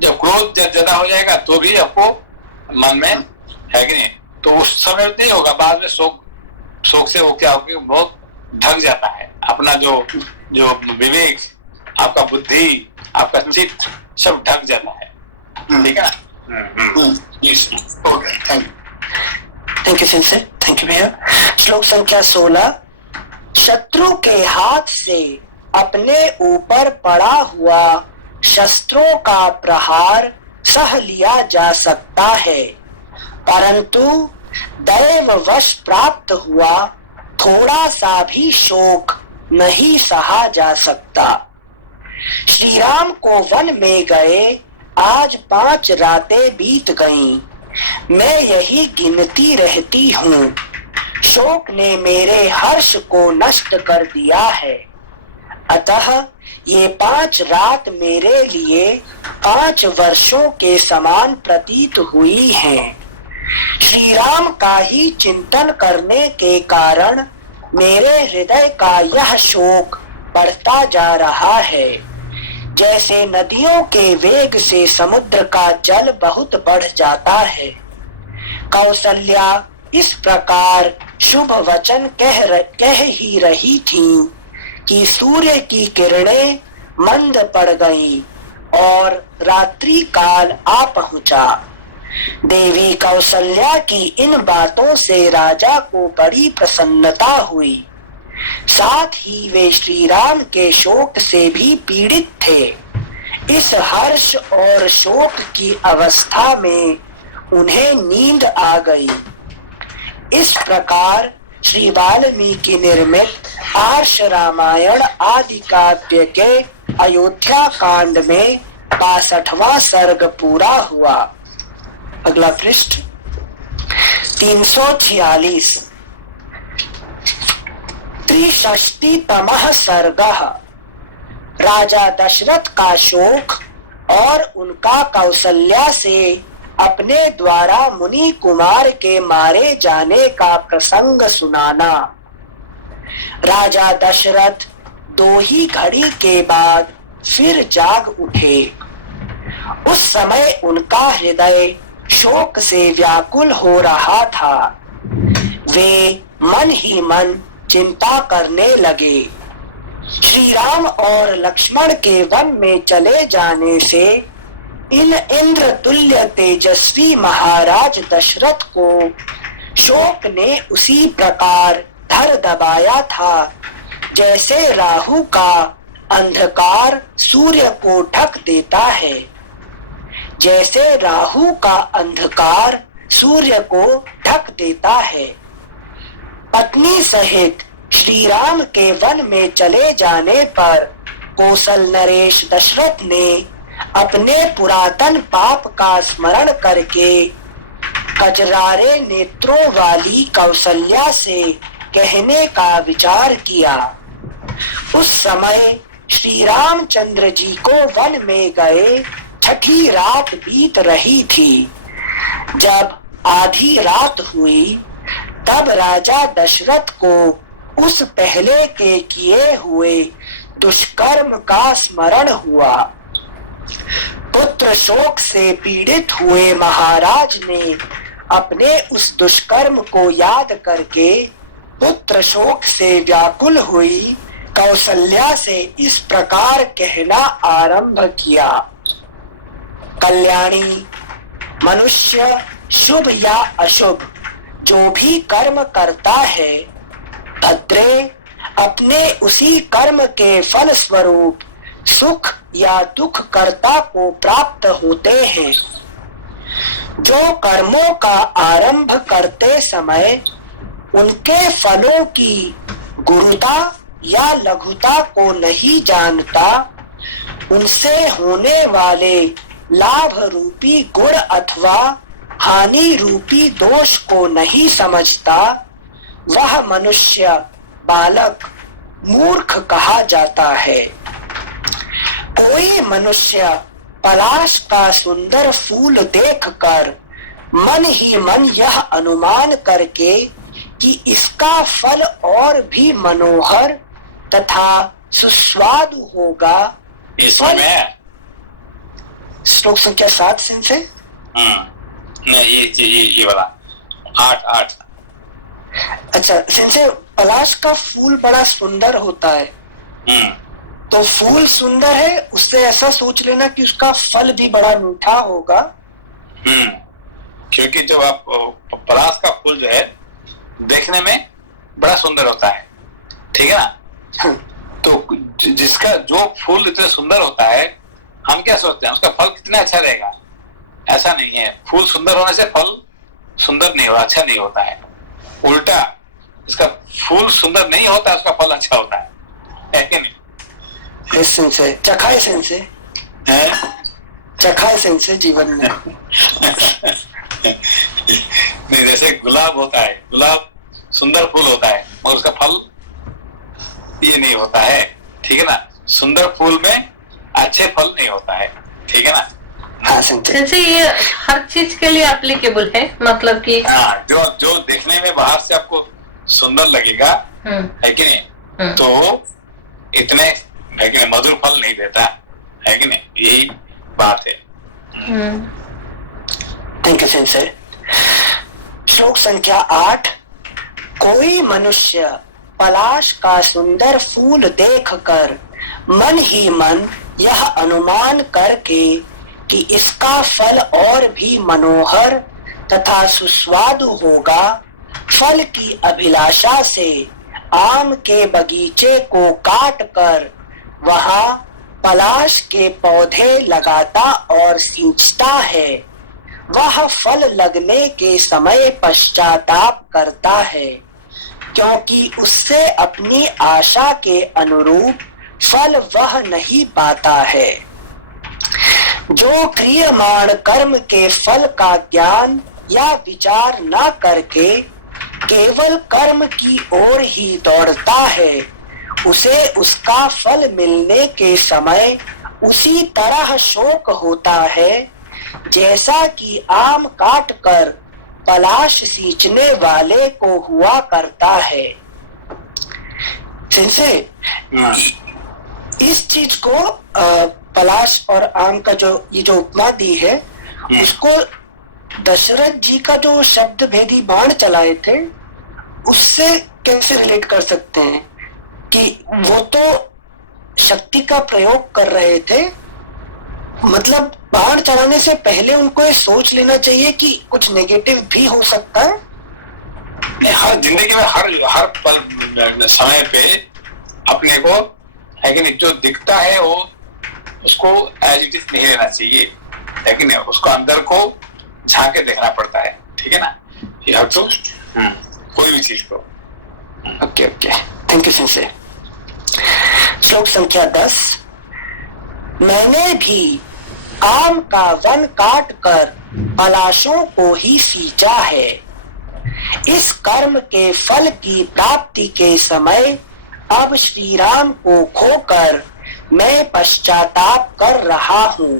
जब क्रोध ज्यादा हो जाएगा तो भी आपको मन में, है कि नहीं, तो उस समय नहीं होगा, बाद में शोक से वो क्या होगा, बहुत ढक जाता है अपना जो विवेक, आपका बुद्धि, आपका चित्त सब ढक जाता है, ठीक है ना? Thank you sincere, thank you भैया। श्लोक संख्या 16। शत्रु के हाथ से अपने ऊपर पड़ा हुआ शस्त्रों का प्रहार सह लिया जा सकता है, परंतु दैववश प्राप्त हुआ थोड़ा सा भी शोक नहीं सहा जा सकता। श्री राम को वन में गए आज 5 रातें बीत गईं, मैं यही गिनती रहती हूँ, शोक ने मेरे हर्ष को नष्ट कर दिया है। अतः ये 5 रात मेरे लिए 5 वर्षों के समान प्रतीत हुई हैं। श्री राम का ही चिंतन करने के कारण मेरे हृदय का यह शोक बढ़ता जा रहा है। जैसे नदियों के वेग से समुद्र का जल बहुत बढ़ जाता है। कौसल्या इस प्रकार शुभ वचन कह ही रही थीं कि सूर्य की किरणें मंद पड़ गईं और रात्रि काल आ पहुंचा। देवी कौसल्या की इन बातों से राजा को बड़ी प्रसन्नता हुई। साथ ही वे श्री राम के शोक से भी पीड़ित थे। इस हर्ष और शोक की अवस्था में उन्हें नींद आ गई। इस प्रकार श्री वाल्मीकि निर्मित आर्ष रामायण आदि काव्य के अयोध्या कांड में 62वां सर्ग पूरा हुआ। अगला पृष्ठ 346। त्रिषष्टितमः सर्गः। राजा दशरथ का शोक और उनका कौसल्या से अपने द्वारा मुनि कुमार के मारे जाने का प्रसंग सुनाना। राजा दशरथ 2 ही घड़ी के बाद फिर जाग उठे। उस समय उनका हृदय शोक से व्याकुल हो रहा था। वे मन ही मन चिंता करने लगे। श्री राम और लक्ष्मण के वन में चले जाने से इन इंद्र तुल्य तेजस्वी महाराज दशरथ को शोक ने उसी प्रकार धर दबाया था जैसे राहु का अंधकार सूर्य को ढक देता है। जैसे राहु का अंधकार सूर्य को ढक देता है। पत्नी सहित श्री राम के वन में चले जाने पर कौशल नरेश दशरथ ने अपने पुरातन पाप का स्मरण करके कजरारे नेत्रों वाली कौसल्या से कहने का विचार किया। उस समय श्री रामचंद्र जी को वन में गए 6ठी रात बीत रही थी। जब आधी रात हुई तब राजा दशरथ को उस पहले के किए हुए दुष्कर्म का स्मरण हुआ। पुत्र शोक से पीड़ित हुए महाराज ने अपने उस दुष्कर्म को याद करके पुत्र शोक से व्याकुल हुई कौसल्या से इस प्रकार कहना आरंभ किया। कल्याणी, मनुष्य शुभ या अशुभ जो भी कर्म करता है, भद्रे अपने उसी कर्म के फल स्वरूप सुख या दुख कर्ता को प्राप्त होते हैं। जो कर्मों का आरंभ करते समय उनके फलों की गुरुता या लघुता को नहीं जानता, उनसे होने वाले लाभ रूपी गुण अथवा हानि रूपी दोष को नहीं समझता, वह मनुष्य बालक मूर्ख कहा जाता है। कोई मनुष्य पलाश का सुंदर फूल देखकर मन ही मन यह अनुमान करके कि इसका फल और भी मनोहर तथा सुस्वादु होगा। इसमें श्लोक संख्या 7 से ये वाला 8। अच्छा, सिंसे पलाश का फूल बड़ा सुंदर होता है। तो फूल सुंदर है, उससे ऐसा सोच लेना कि उसका फल भी बड़ा मीठा होगा। क्योंकि जब आप पलाश का फूल जो है देखने में बड़ा सुंदर होता है, ठीक है ना। तो जिसका जो फूल इतना सुंदर होता है, हम क्या सोचते हैं उसका फल कितना अच्छा रहेगा। ऐसा नहीं है, फूल सुंदर होने से फल सुंदर नहीं होता, अच्छा नहीं होता है। उल्टा, इसका फूल सुंदर नहीं होता, उसका फल अच्छा होता है कि नहीं। चखाए सेंसे जीवन में नहीं, जैसे गुलाब होता है, गुलाब सुंदर फूल होता है मगर उसका फल ये नहीं होता है, ठीक है ना। सुंदर फूल में अच्छे फल नहीं होता है, ठीक है ना। हाँ जैसे ये हर चीज के लिए एप्लीकेबल है, मतलब कि हाँ, जो देखने में बाहर से आपको सुंदर लगेगा है कि नहीं, तो इतने है कि नहीं मधुर फल नहीं देता है कि नहीं, यही बात है। Thank you sensor. श्लोक संख्या 8। कोई मनुष्य पलाश का सुंदर फूल देखकर मन ही मन यह अनुमान करके कि इसका फल और भी मनोहर तथा सुस्वादु होगा, फल की अभिलाषा से आम के बगीचे को काट कर वहां पलाश के पौधे लगाता और सींचता है, वह फल लगने के समय पश्चाताप करता है, क्योंकि उससे अपनी आशा के अनुरूप फल वह नहीं पाता है। जो क्रियमाण कर्म के फल का ज्ञान या विचार न करके केवल कर्म की ओर ही दौड़ता है, उसे उसका फल मिलने के समय उसी तरह शोक होता है जैसा कि आम काट कर पलाश सींचने वाले को हुआ करता है। सेंसे, इस चीज को पलाश और आम का ये जो उपमा दी है, उसको दशरथ जी का जो शब्द भेदी बाण चलाए थे उससे कैसे रिलेट कर सकते हैं कि वो तो शक्ति का प्रयोग कर रहे थे, मतलब बाण चलाने से पहले उनको ये सोच लेना चाहिए कि कुछ नेगेटिव भी हो सकता है। हर जिंदगी में हर पल समय पे अपने को है कि नहीं, जो दिखता है वो उसको एज इट इज नहीं लेना चाहिए, है कि नहीं, उसको अंदर को झांक के देखना पड़ता है, ठीक है ना। यह तो कोई भी चीज को। ओके, थैंक यू सेंसे। श्लोक संख्या 10। मैंने भी आम का वन काट कर पलाशों को ही सींचा है, इस कर्म के फल की प्राप्ति के समय अब श्री राम को खोकर मैं पश्चाताप कर रहा हूँ,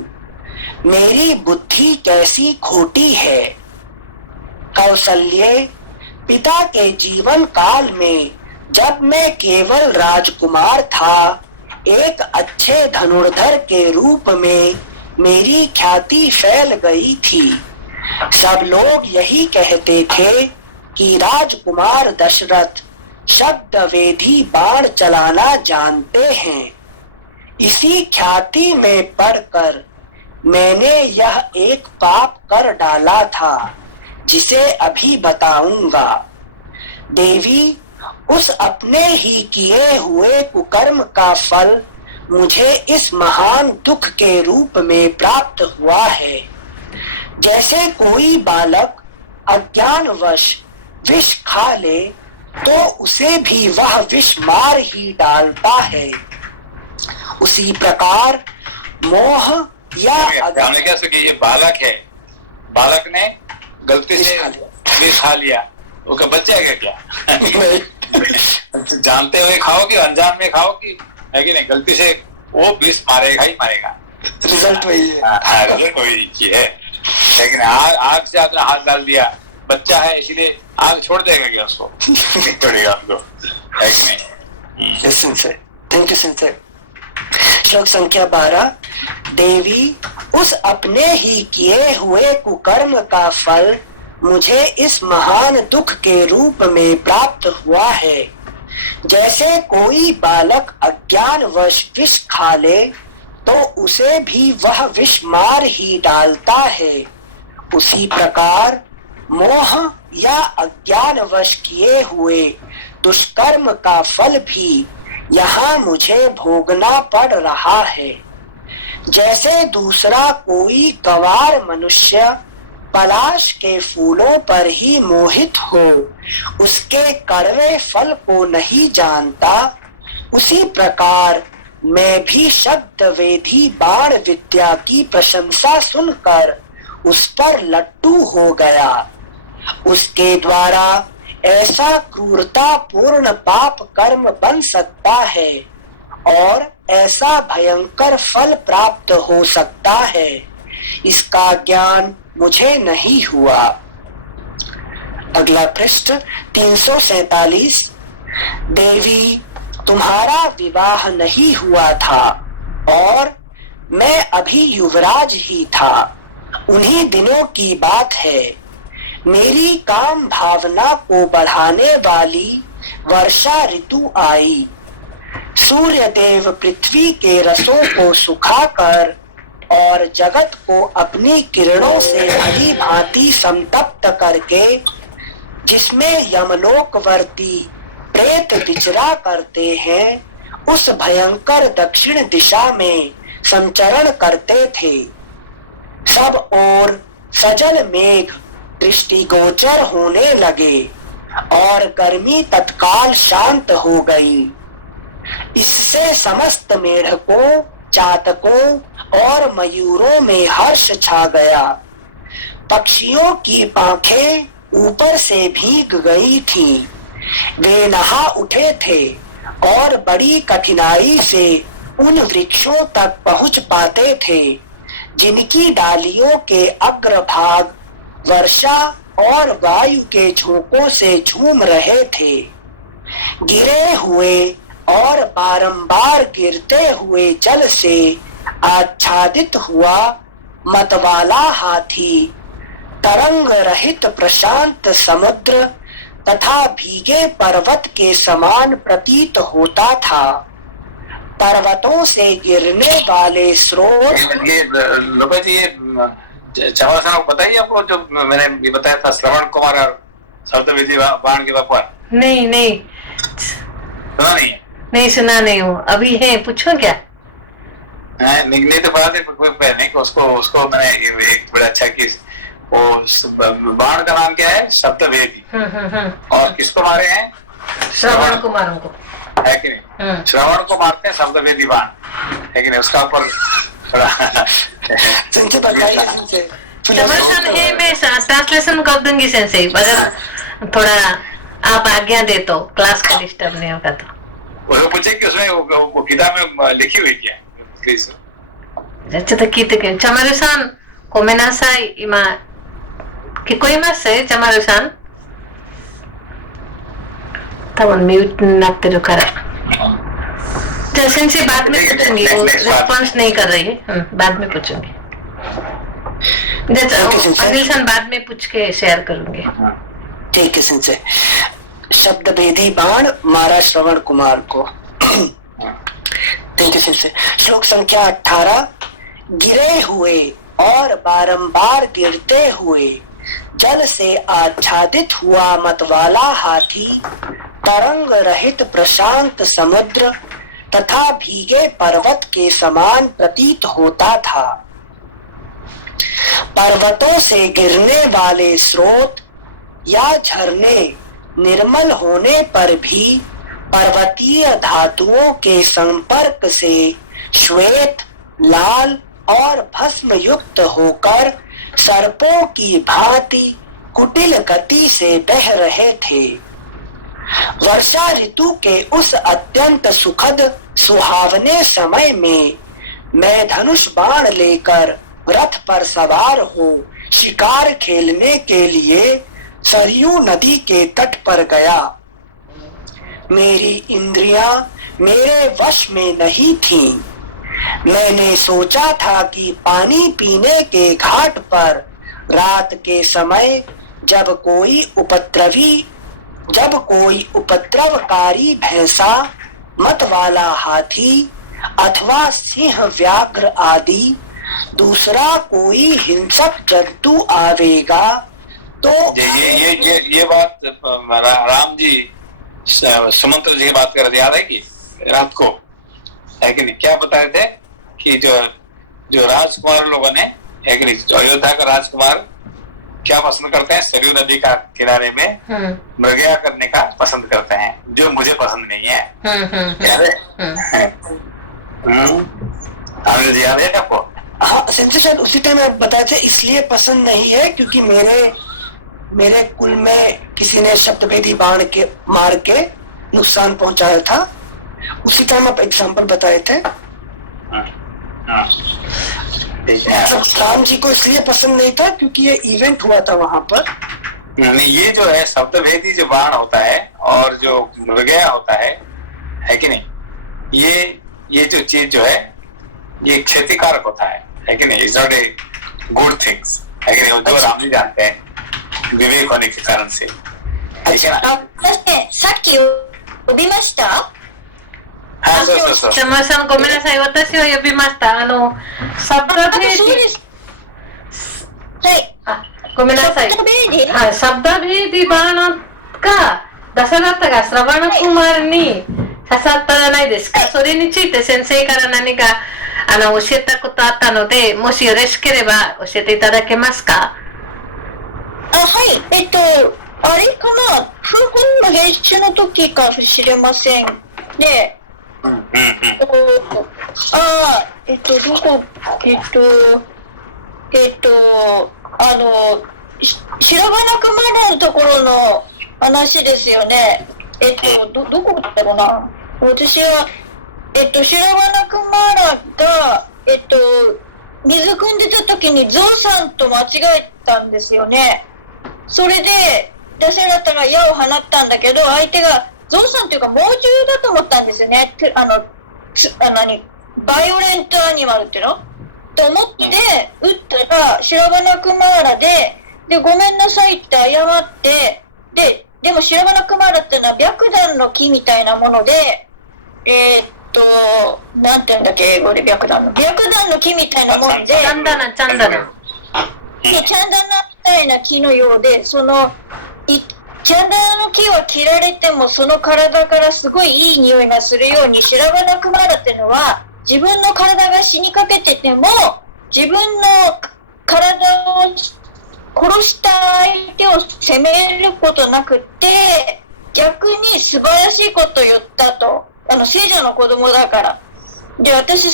मेरी बुद्धि कैसी खोटी है। कौशल्य, पिता के जीवन काल में जब मैं केवल राजकुमार था, एक अच्छे धनुर्धर के रूप में मेरी ख्याति फैल गई थी। सब लोग यही कहते थे कि राजकुमार दशरथ शब्द वेधी बाण चलाना जानते हैं। इसी ख्याति में पढ़कर मैंने यह एक पाप कर डाला था जिसे अभी बताऊंगा। देवी, उस अपने ही किए हुए कुकर्म का फल मुझे इस महान दुख के रूप में प्राप्त हुआ है। जैसे कोई बालक अज्ञानवश विष खा ले तो उसे भी वह विष मार ही डालता है, उसी प्रकार मोह या हमें क्या सके, ये बालक है, बालक ने गलती से विष खा लिया, उसका बच्चा है क्या? जानते हुए खाओ कि अनजान में खाओ कि है कि नहीं, गलती से वो विष मारेगा ही मारेगा, रिजल्ट वही है। रिजल्ट वही है। लेकिन आग से आपने हाथ डाल दिया, बच्चा है इसीलिए आग छोड़ देगा क्या उसको? छोड़ेगा हमको, है कि नहीं। Thank you sensor. श्लोक संख्या 12। देवी, उस अपने ही किए हुए कुकर्म का फल मुझे इस महान दुख के रूप में प्राप्त हुआ है। जैसे कोई बालक अज्ञानवश विष खा ले तो उसे भी वह विष मार ही डालता है, उसी प्रकार मोह या अज्ञानवश किए हुए दुष्कर्म का फल भी यहाँ मुझे भोगना पड़ रहा है। जैसे दूसरा कोई गंवार मनुष्य पलाश के फूलों पर ही मोहित हो, उसके कड़वे फल को नहीं जानता, उसी प्रकार मैं भी शब्द वेधी बाण विद्या की प्रशंसा सुनकर उस पर लट्टू हो गया। उसके द्वारा ऐसा क्रूरता पूर्ण पाप कर्म बन सकता है और ऐसा भयंकर फल प्राप्त हो सकता है, इसका ज्ञान मुझे नहीं हुआ। अगला पृष्ठ 347। देवी, तुम्हारा विवाह नहीं हुआ था और मैं अभी युवराज ही था। उन्हीं दिनों की बात है। मेरी काम भावना को बढ़ाने वाली वर्षा ऋतु आई। सूर्य देव पृथ्वी के रसों को सुखाकर और जगत को अपनी किरणों से भली भांति संतप्त करके, जिसमें यमलोकवर्ती प्रेत विचरा करते हैं, उस भयंकर दक्षिण दिशा में संचरण करते थे। सब ओर सजल मेघ दृष्टिगोचर होने लगे और गर्मी तत्काल शांत हो गई। इससे समस्त मेढकों, चातकों और मयूरों में हर्ष छा गया। पक्षियों की पांखें ऊपर से भीग गई थीं। वे नहा उठे थे और बड़ी कठिनाई से उन वृक्षों तक पहुंच पाते थे जिनकी डालियों के अग्रभाग वर्षा और वायु के झोंकों से झूम रहे थे। गिरे हुए और बारंबार गिरते हुए जल से आच्छादित हुआ मतवाला हाथी, तरंग रहित प्रशांत समुद्र तथा भीगे पर्वत के समान प्रतीत होता था। पर्वतों से गिरने वाले स्रोत। ये लोका जी, ये चमर साहब बताइए आपको जो मैंने ये बताया था श्रवण कुमार और शब्दवेदी बाण के व्यापार। नहीं सुना नहीं है? नहीं सुना नहीं हूँ। अभी है, पूछो क्या? नहीं तो बता दे उसको मैंने एक बड़ा अच्छा कि वो बाण का नाम क्या है? शब्दवेदी। और किसको मारे हैं? श्रवण कुमारों को, है कि नहीं? श्रवण को मारते हैं शब्दवेदी बाण, है कि नहीं? उसका ऊपर थोड़ा है। मैं ट्रांसलेशन कर दूंगी सेंसे, अगर थोड़ा आप आज्ञा दे तो, क्लास का डिस्टर्ब नहीं होगा तो। वो पूछे कि उसमें वो किताब में लिखी हुई क्या? प्लीज। अच्छा तो कीते चमरुसान कोमेनासाई इमा किकोइमास है चमरुसान तब म्यूट नाते करा। सेंसे बाद में पूछूंगी, वो रिस्पॉन्स नहीं कर रही है। बाद में पूछूंगी, अनिल बाद में पूछ के शेयर करूंगी। ठीक है सेंसे। शब्दवेदी बाण मारा श्रवण कुमार को। ठीक है सेंसे। श्लोक संख्या 18। गिरे हुए और बारंबार गिरते हुए जल से आच्छादित हुआ मतवाला हाथी, तरंग रहित प्रशांत समुद्र तथा भीगे पर्वत के समान प्रतीत होता था। पर्वतों से गिरने वाले स्रोत या झरने निर्मल होने पर भी पर्वतीय धातुओं के संपर्क से श्वेत, लाल और भस्म युक्त होकर सर्पों की भांति कुटिल गति से बह रहे थे। वर्षा ऋतु के उस अत्यंत सुखद सुहावने समय में मैं धनुष बाण लेकर रथ पर सवार हो शिकार खेलने के लिए सरयू नदी के तट पर गया। मेरी इंद्रियां मेरे वश में नहीं थीं। मैंने सोचा था कि पानी पीने के घाट पर रात के समय जब कोई उपद्रवकारी भैंसा, मत वाला हाथी अथवा सिंह, व्याघ्र आदि दूसरा कोई हिंसक जंतु आवेगा तो ये बात राम जी सुमंत्र जी की बात कर रहे, याद है कि रात को, है कि नहीं? क्या बताए थे कि जो राजकुमार लोगों ने, है कि नहीं, जो अयोध्या का राजकुमार क्या पसंद करते हैं? सरयू नदी का किनारे में मृगया करने का पसंद करते हैं, जो मुझे पसंद नहीं है। याद है? याद है आपको? हाँ सेंसे शायद उसी टाइम आप बताए थे, इसलिए पसंद नहीं है क्योंकि मेरे कुल में किसी ने शब्दभेदी बाण के मार के नुकसान पहुंचाया था। उसी टाइम आप एग्जाम्पल बताए थे। मतलब राम जी को इसलिए पसंद नहीं था क्योंकि ये इवेंट हुआ था वहां पर। नहीं, ये जो है शब्दभेदी जो बाण होता है और जो मृगया होता है कि नहीं, ये जो चीज जो है ये क्षतिकारक होता है कि नहीं, it's not a good things, है कि नहीं, जो राम जी जानते हैं विवेक होने के कारण से।ごめんなさい、私は呼びました。ごめんなさい。シャブダベーディバーナがダサダッタがスラバナクマーに刺さったじゃないですか。それについて先生から何か教えたことあったので、もしよろしければ教えていただけますか？はい、あれかな、風本の編集の時かもしれません。で、どこ、白花熊原のところの話ですよね。どこだろうな。私は、白花熊原が、水汲んでた時にゾウさんと間違えたんですよね。それで、ダシャラタが矢を放ったんだけど、相手がゾウさんというか猛獣だと思ったんですよね。バイオレントアニマルっていうのと思って撃ったら白花クマーラでごめんなさいって謝って、でも白花クマーラっていうのは白檀の木みたいなもので、なんていうんだっけ、英語で白檀の木みたいなもんで、チャンダナみたいな木のようで、チャンダナの木は切られてもその体からすごいいい匂いがするように、白花クマーラっていうのは自分の体が死にかけてても自分の体を殺した相手を責めることなくて、逆に素晴らしいことを言ったと。聖女の子供だから。で、私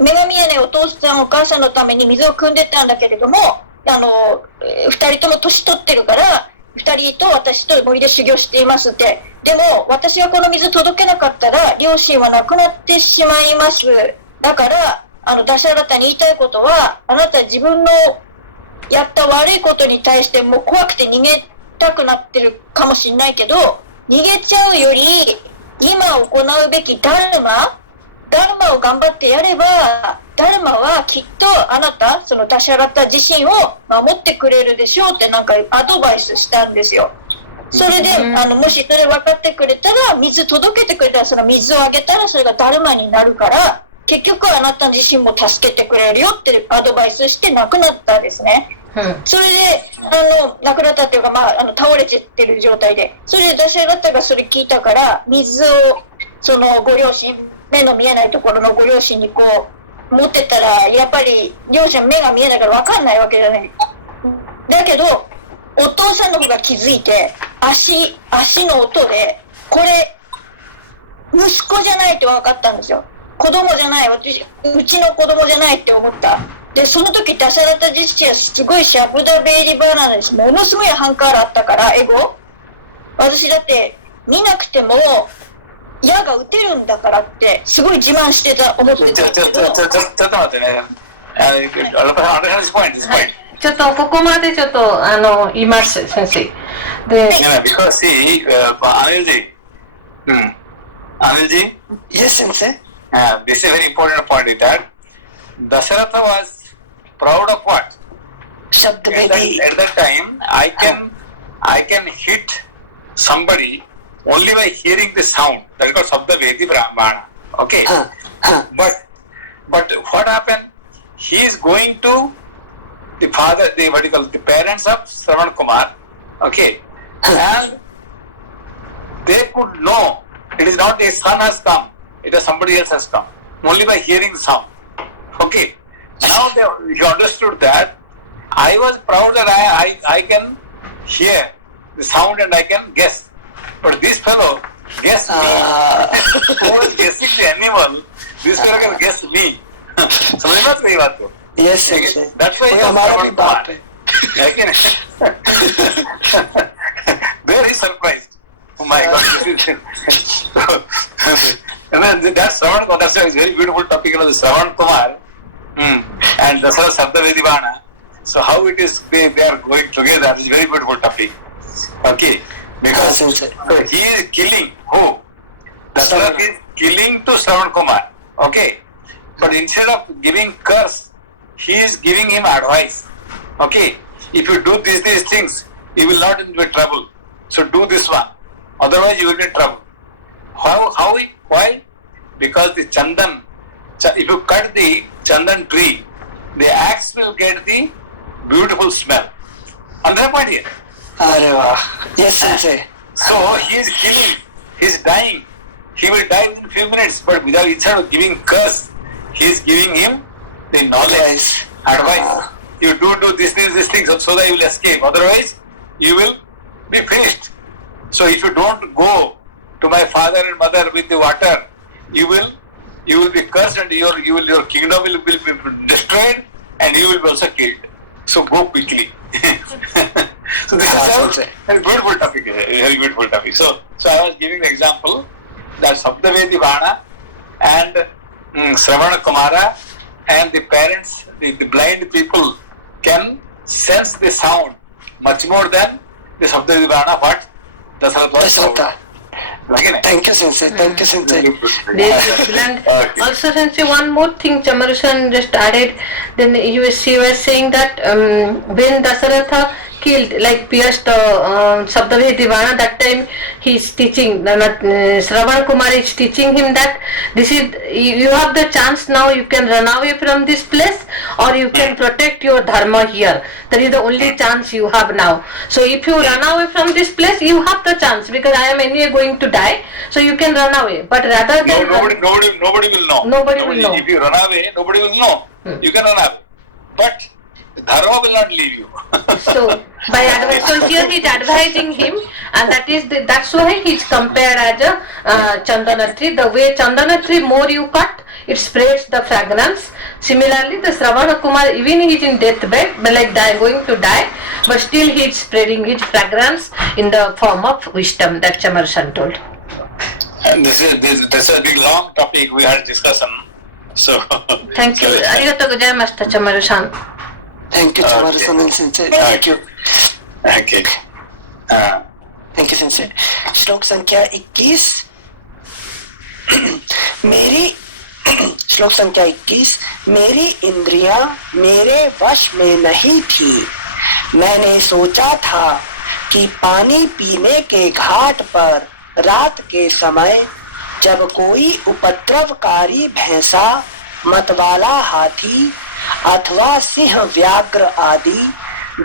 目が見えないお父さんお母さんのために水を汲んでたんだけれども、二人とも年取ってるから二人と私と森で修行していますって。でも私がこの水届けなかったら両親は亡くなってしまいます。だからダシャラタに言いたいことは、あなた自分のやった悪いことに対してもう怖くて逃げたくなってるかもしれないけど、逃げちゃうより今行うべきダルマを頑張ってやれば、ダルマはきっとあなた、そのダシャラタ自身を守ってくれるでしょうってなんかアドバイスしたんですよ。それでもしそれ分かってくれたら、水届けてくれたら、その水をあげたらそれがダルマになるから、結局あなた自身も助けてくれるよってアドバイスして亡くなったんですね。それで亡くなったっていうか、倒れてる状態で、それでダシャラタがそれ聞いたから、水をそのご両親、目の見えないところのご両親にこう持ってたら、やっぱり両親目が見えないから分かんないわけじゃない。だけどお父さんの方が気づいて、足の音でこれ息子じゃないって分かったんですよ。子供じゃない、うちの子供じゃないって思った。でその時ダシャラタ自身はすごいシャブダベイリバーなんです。ものすごいハンカールあったから、エゴ、私だって見なくても矢が撃てるんだからってすごい自慢してた、思ってた。ちょっと待ってね。ちょっとここまでちょっと言います先生。で、because see, Anilji, yes sensei. This is a very important point. Is that Dasharatha was proud of what? Shabdabedi. At that time, I can hit somebody only by hearing the sound. That is called Shabdabedi Brahmana. Okay. But what happened? He is going to the parents of Shravan Kumar. Okay. And they could know it is not a son has come, it is somebody else has come. Only by hearing the sound. Okay. Now you understood that I was proud that I can hear the sound and I can guess. But this fellow guessed me. Who was guessing the animal? This fellow can guess me. समझ बात कोई बात को? Yes sir, that's why हमारा भी बात है लेकिन very surprise, oh my god, that's Shravan Kumar, that's a very beautiful topic, the Shravan Kumar and Dasara Sabdavedi Bana. So how it is they are going together is very beautiful topic. Okay, because he is killing who? Dasara is killing to Shravan Kumar. Okay, but instead of giving curse, he is giving him advice. Okay, if you do these things, you will not into trouble. So do this one, otherwise you will be in trouble. Why? Because the chandan, if you cut the chandan tree, the axe will get the beautiful smell. Understand point here? अरे वाह, yes sir. So he is killing, he is dying. He will die within few minutes, but without instead of giving curse, he is giving him the knowledge, advice. You do these things so that you will escape. Otherwise, you will be finished. So if you don't go to my father and mother with the water, you will be cursed, and your kingdom will be destroyed, and you will be also killed. So go quickly. So this is a beautiful topic, a very beautiful topic. So I was giving the example that Sabdavedi Vana and Shravana Kumara and the parents, the blind people can sense the sound much more than the Sabdavedi Vana what Dasharatha was sound. Thank you, Sensei. Thank you, Sensei. And also, Sensei, one more thing, Chamaru-san just added. Then she was saying that when Dasharatha killed, like pierced Sabdavedi Vana, that time he is teaching, Shravana Kumar is teaching him that this is, you have the chance now, you can run away from this place or you can protect your dharma here. That is the only chance you have now. So if you run away from this place, you have the chance, because I am anyway going to die, so you can run away. But rather than nobody will know. Nobody will know. If you run away, nobody will know. You can run away, but dharma will not leave you. So by advice, so here he is advising him, and that's why he is compared as a chandana tree. The way chandana tree, more you cut, it spreads the fragrance. Similarly, the Shravana Kumar, even he is in deathbed, but like going to die, but still he is spreading his fragrance in the form of wisdom that Chamaru-san told. And this is a big long topic we had discussion. So thank you. Arigatou gozaimashita, Chamaru-san. Thank you, Chamaru-san and Sensei. Thank you. Okay. Thank you, Sensei. श्लोक संख्या 21. श्लोक संख्या 21. मेरी इंद्रियां मेरे वश में नहीं थी. मैंने सोचा था कि पानी पीने के घाट पर रात के समय जब कोई उपद्रवकारी भैंसा, मतवाला हाथी अथवा सिंह, व्याघ्र आदि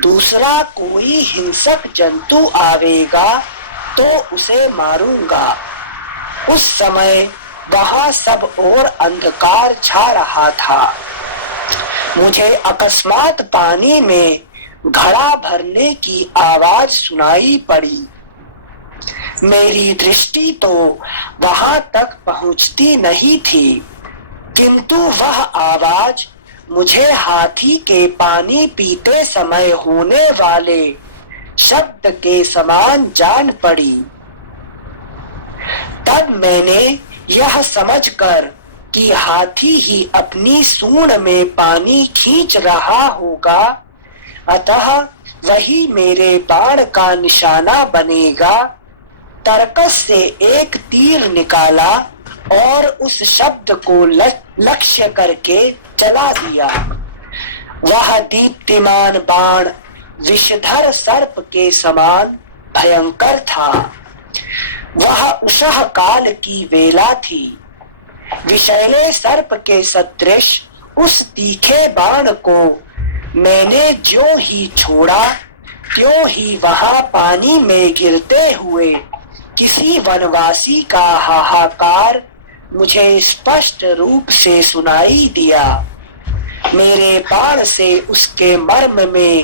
दूसरा कोई हिंसक जंतु आवेगा तो उसे मारूंगा. उस समय वहां सब ओर अंधकार छा रहा था. मुझे अकस्मात पानी में घड़ा भरने की आवाज सुनाई पड़ी. मेरी दृष्टि तो वहां तक पहुंचती नहीं थी, किंतु वह आवाज मुझे हाथी के पानी पीते समय होने वाले शब्द के समान जान पड़ी. तब मैंने यह समझकर कि हाथी ही अपनी सूंड में पानी खींच रहा होगा, अतः वही मेरे बाण का निशाना बनेगा, तरकस से एक तीर निकाला और उस शब्द को लक्ष्य करके चला दिया. वह दीप्तिमान बाण विषधर सर्प के समान भयंकर था. वह उषः काल की वेला थी. विषैले सर्प के सदृश उस तीखे बाण को मैंने ज्यों ही छोड़ा त्यों ही वहां पानी में गिरते हुए किसी वनवासी का हाहाकार मुझे स्पष्ट रूप से सुनाई दिया. मेरे बाण से उसके मर्म में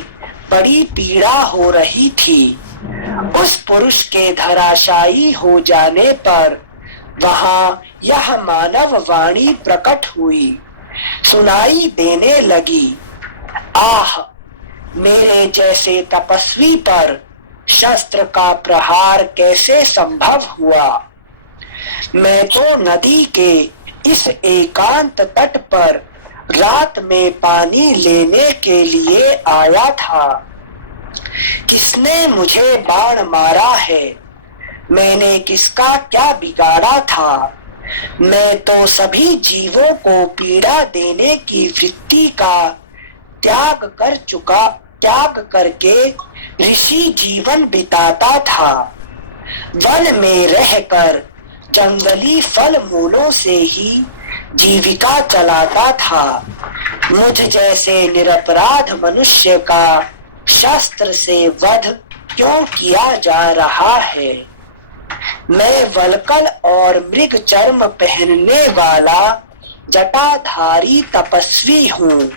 बड़ी पीड़ा हो रही थी. उस पुरुष के धराशायी हो जाने पर वहां यह मानव वाणी प्रकट हुई. सुनाई देने लगी। आह, मेरे जैसे तपस्वी पर शस्त्र का प्रहार कैसे संभव हुआ। मैं तो नदी के इस एकांत तट पर रात में पानी लेने के लिए आया था। किसने मुझे बाण मारा है? मैंने किसका क्या बिगाड़ा था? मैं तो सभी जीवों को पीड़ा देने की वृत्ति का त्याग करके ऋषि जीवन बिताता था। वन में रहकर जंगली फल मूलों से ही जीविका चलाता था। मुझ जैसे निरपराध मनुष्य का शस्त्र से वध क्यों किया जा रहा है? मैं वल्कल और मृग चर्म पहनने वाला जटाधारी तपस्वी हूँ।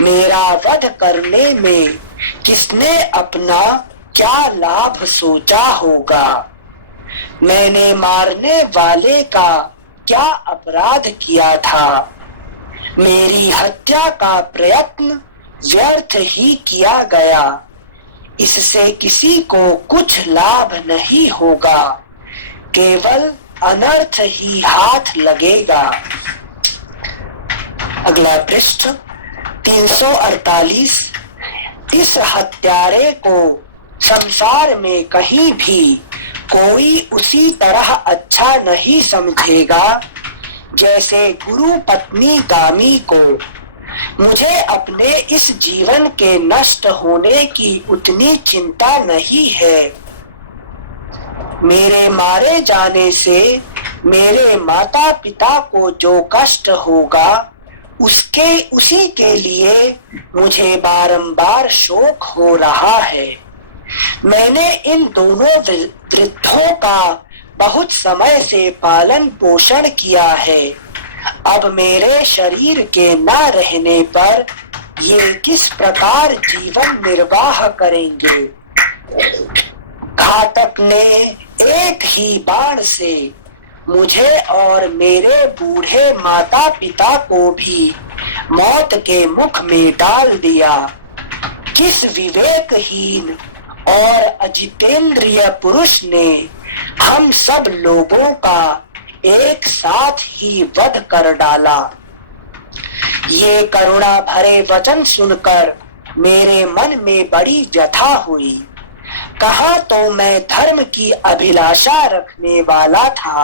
मेरा वध करने में किसने अपना क्या लाभ सोचा होगा? मैंने मारने वाले का क्या अपराध किया था? मेरी हत्या का प्रयत्न व्यर्थ ही किया गया। इससे किसी को कुछ लाभ नहीं होगा, केवल अनर्थ ही हाथ लगेगा। अगला पृष्ठ 348। इस हत्यारे को संसार में कहीं भी कोई उसी तरह अच्छा नहीं समझेगा जैसे गुरु पत्नी गामी को। मुझे अपने इस जीवन के नष्ट होने की उतनी चिंता नहीं है। मेरे मारे जाने से मेरे माता पिता को जो कष्ट होगा उसी के लिए मुझे बारंबार शोक हो रहा है। मैंने इन दोनों वृद्धों का बहुत समय से पालन पोषण किया है। अब मेरे शरीर के न रहने पर ये किस प्रकार जीवन निर्वाह करेंगे? घातक ने एक ही बाण से मुझे और मेरे बूढ़े माता पिता को भी मौत के मुख में डाल दिया। किस विवेकहीन और अजितेंद्रिय पुरुष ने हम सब लोगों का एक साथ ही वध कर डाला। ये करुणा भरे वचन सुनकर मेरे मन में बड़ी व्यथा हुई। कहाँ तो मैं धर्म की अभिलाषा रखने वाला था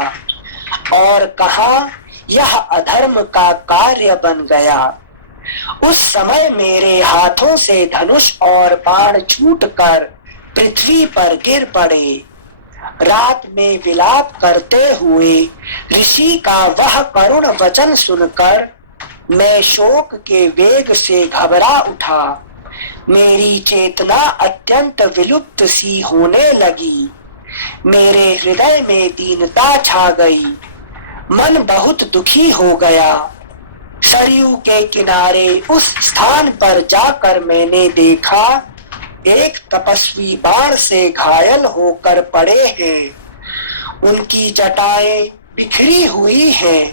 और कहाँ यह अधर्म का कार्य बन गया। उस समय मेरे हाथों से धनुष और बाण छूटकर पृथ्वी पर गिर पड़े। रात में विलाप करते हुए ऋषि का वह करुण वचन सुनकर मैं शोक के वेग से घबरा उठा। मेरी चेतना अत्यंत विलुप्त सी होने लगी। मेरे हृदय में दीनता छा गई। मन बहुत दुखी हो गया। सरयू के किनारे उस स्थान पर जाकर मैंने देखा एक तपस्वी बाण से घायल होकर पड़े हैं। उनकी जटाएं बिखरी हुई हैं।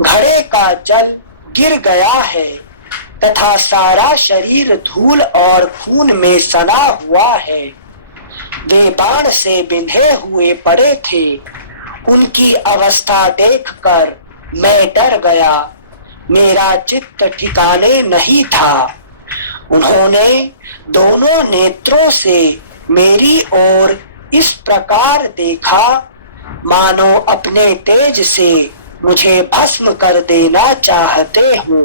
घड़े का जल गिर गया है तथा सारा शरीर धूल और खून में सना हुआ है। वे बाण से बिंधे हुए पड़े थे। उनकी अवस्था देखकर मैं डर गया। मेरा चित्त ठिकाने नहीं था। उन्होंने दोनों नेत्रों से मेरी ओर इस प्रकार देखा मानो अपने तेज से मुझे भस्म कर देना चाहते हूँ।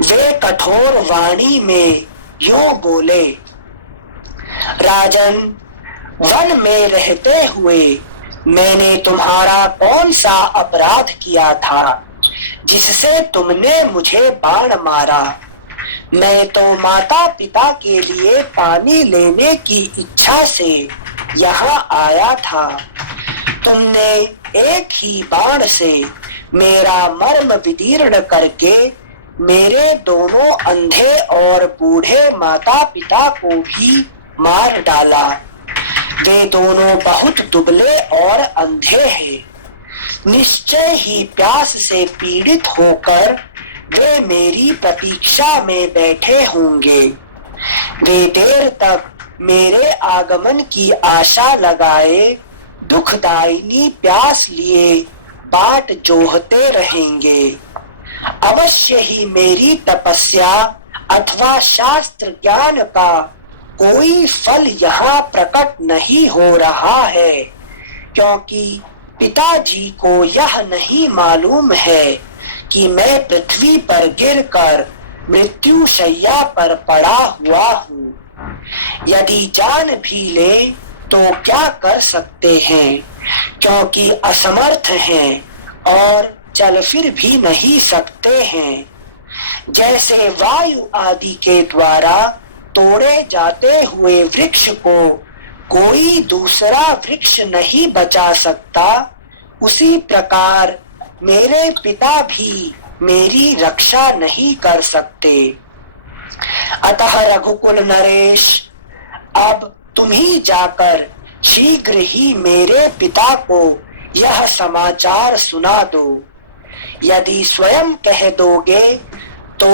वे कठोर वाणी में यूं बोले, राजन, वन में रहते हुए मैंने तुम्हारा कौन सा अपराध किया था जिससे तुमने मुझे बाण मारा? मैं तो माता पिता के लिए पानी लेने की इच्छा से यहाँ आया था। तुमने एक ही बाण से मेरा मर्म विदीर्ण करके मेरे दोनों अंधे और बूढ़े माता पिता को भी मार डाला। वे दोनों बहुत दुबले और अंधे हैं। निश्चय ही प्यास से पीड़ित होकर वे मेरी प्रतीक्षा में बैठे होंगे। वे देर तक मेरे आगमन की आशा लगाए दुखदायिनी प्यास लिए बाट जोहते रहेंगे। अवश्य ही मेरी तपस्या अथवा शास्त्र ज्ञान का कोई फल यहाँ प्रकट नहीं हो रहा है, क्योंकि पिताजी को यह नहीं मालूम है कि मैं पृथ्वी पर गिरकर मृत्यु शैया पर पड़ा हुआ हूँ। यदि जान भी ले तो क्या कर सकते हैं, क्योंकि असमर्थ हैं और चल फिर भी नहीं सकते हैं। जैसे वायु आदि के द्वारा तोड़े जाते हुए वृक्ष को कोई दूसरा वृक्ष नहीं बचा सकता, उसी प्रकार मेरे पिता भी मेरी रक्षा नहीं कर सकते। अतः रघुकुल नरेश, अब तुम ही जाकर शीघ्र ही मेरे पिता को यह समाचार सुना दो। यदि स्वयं कह दोगे तो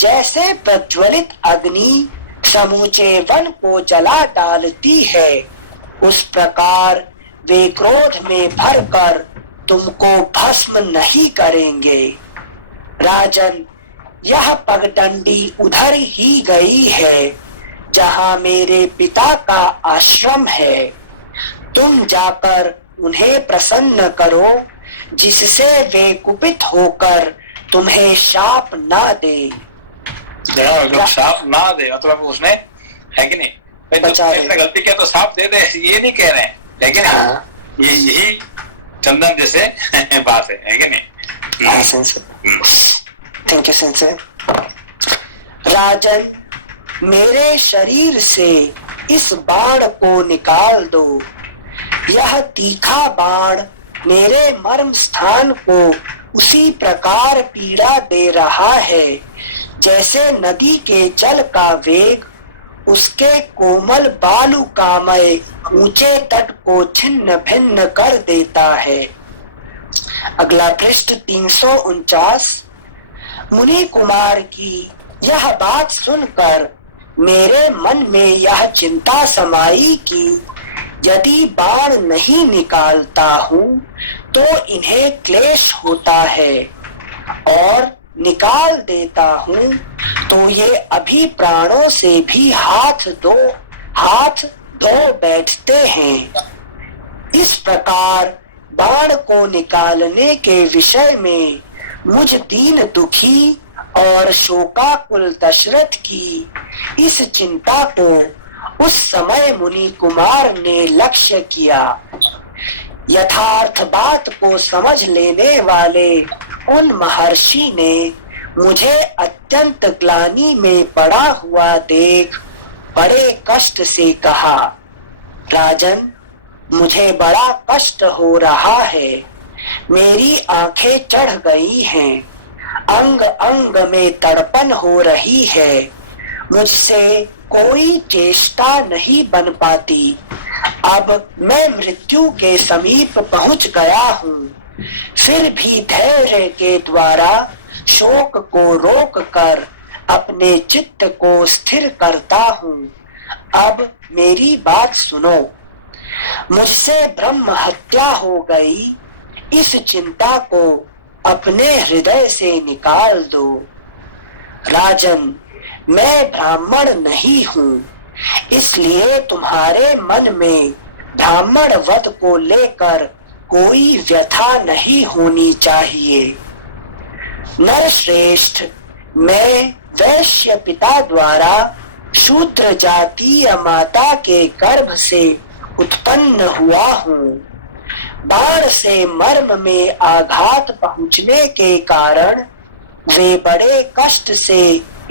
जैसे प्रज्वलित अग्नि समूचे वन को जला डालती है, उस प्रकार वे क्रोध में भरकर तुमको भस्म नहीं करेंगे। राजन, यह पगडंडी उधर ही गई है जहाँ मेरे पिता का आश्रम है। तुम जाकर उन्हें प्रसन्न करो, जिससे वे कुपित होकर तुम्हें शाप ना दे। शाप ना दे मतलब उसने है कि नहीं, भाई गलती किया तो शाप दे दे, ये नहीं कह रहे हैं, लेकिन ये यही चंदन जैसे बात है कि नहीं। Thank you sense. राजन, मेरे शरीर से इस बाण को निकाल दो। यह तीखा बाण मेरे मर्म स्थान को उसी प्रकार पीड़ा दे रहा है जैसे नदी के जल का वेग उसके कोमल बालुकामय ऊंचे तट को छिन्न भिन्न कर देता है। अगला पृष्ठ 349। मुनि कुमार की यह बात सुनकर मेरे मन में यह चिंता समाई कि यदि बाण नहीं निकालता हूँ तो इन्हें क्लेश होता है, और निकाल देता हूँ तो ये अभी प्राणों से भी हाथ धो बैठते हैं। इस प्रकार बाण को निकालने के विषय में मुझ दीन दुखी और शोकाकुल दशरथ की इस चिंता को उस समय मुनि कुमार ने लक्ष्य किया। यथार्थ बात को समझ लेने वाले उन महर्षि ने मुझे अत्यंत ग्लानि में पड़ा हुआ देख बड़े कष्ट से कहा, राजन, मुझे बड़ा कष्ट हो रहा है। मेरी आंखें चढ़ गई हैं, अंग अंग में तड़पन हो रही है। मुझसे कोई चेष्टा नहीं बन पाती। अब मैं मृत्यु के समीप पहुंच गया हूँ, फिर भी धैर्य के द्वारा शोक को रोक कर अपने चित्त को स्थिर करता हूँ। अब मेरी बात सुनो। मुझसे ब्रह्म हत्या हो गई, इस चिंता को अपने हृदय से निकाल दो। राजन, मैं ब्राह्मण नहीं हूँ, इसलिए तुम्हारे मन में ब्राह्मण वध को लेकर कोई व्यथा नहीं होनी चाहिए। नरश्रेष्ठ, मैं वैश्य पिता द्वारा शूद्र जातीय माता के गर्भ से उत्पन्न हुआ हूँ। बाण से मर्म में आघात पहुँचने के कारण वे बड़े कष्ट से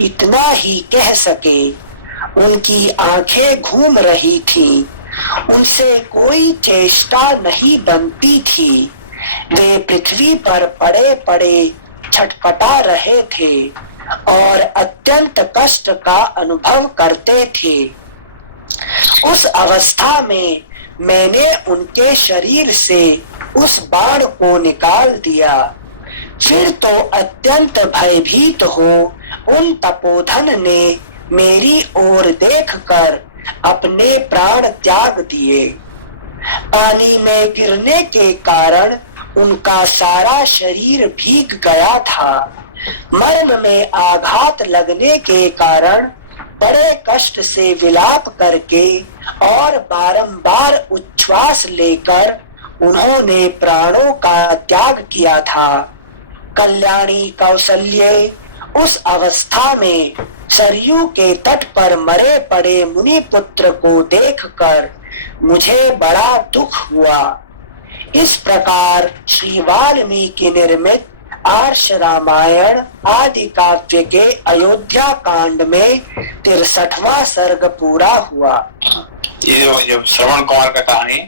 इतना ही कह सके। उनकी आंखें घूम रही थीं, उनसे कोई चेष्टा नहीं बनती थी। वे पृथ्वी पर पड़े पड़े छटपटा रहे थे और अत्यंत कष्ट का अनुभव करते थे। उस अवस्था में मैंने उनके शरीर से उस बाण को निकाल दिया। फिर तो अत्यंत भयभीत हो उन तपोधन ने मेरी ओर देखकर अपने प्राण त्याग दिए। पानी में गिरने के कारण उनका सारा शरीर भीग गया था। मर्म में आघात लगने के कारण बड़े कष्ट से विलाप करके और बारंबार उच्छ्वास लेकर उन्होंने प्राणों का त्याग किया था। कल्याणी कौसल्य उस अवस्था में सरयू के तट पर मरे पड़े मुनि पुत्र को देखकर मुझे बड़ा दुख हुआ। इस प्रकार श्री वाल्मीकि निर्मित आर्ष रामायण आदि काव्य के अयोध्या कांड में 63वां सर्ग पूरा हुआ। ये जो श्रवण कुमार का कहानी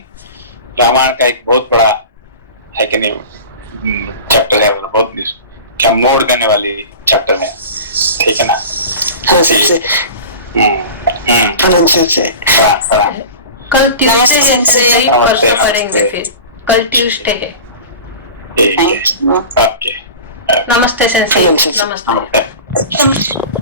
रामायण का एक बहुत बड़ा है कि नहीं चैप्टर है, बहुत क्या मोड़ करने वाली चैप्टर में, ठीक है ना? हाँ से कल ट्यूसडे है सही, परसों पढ़ेंगे फिर। कल ट्यूसडे है। ओके, नमस्ते सेंसेई। नमस्ते। नमस्ते।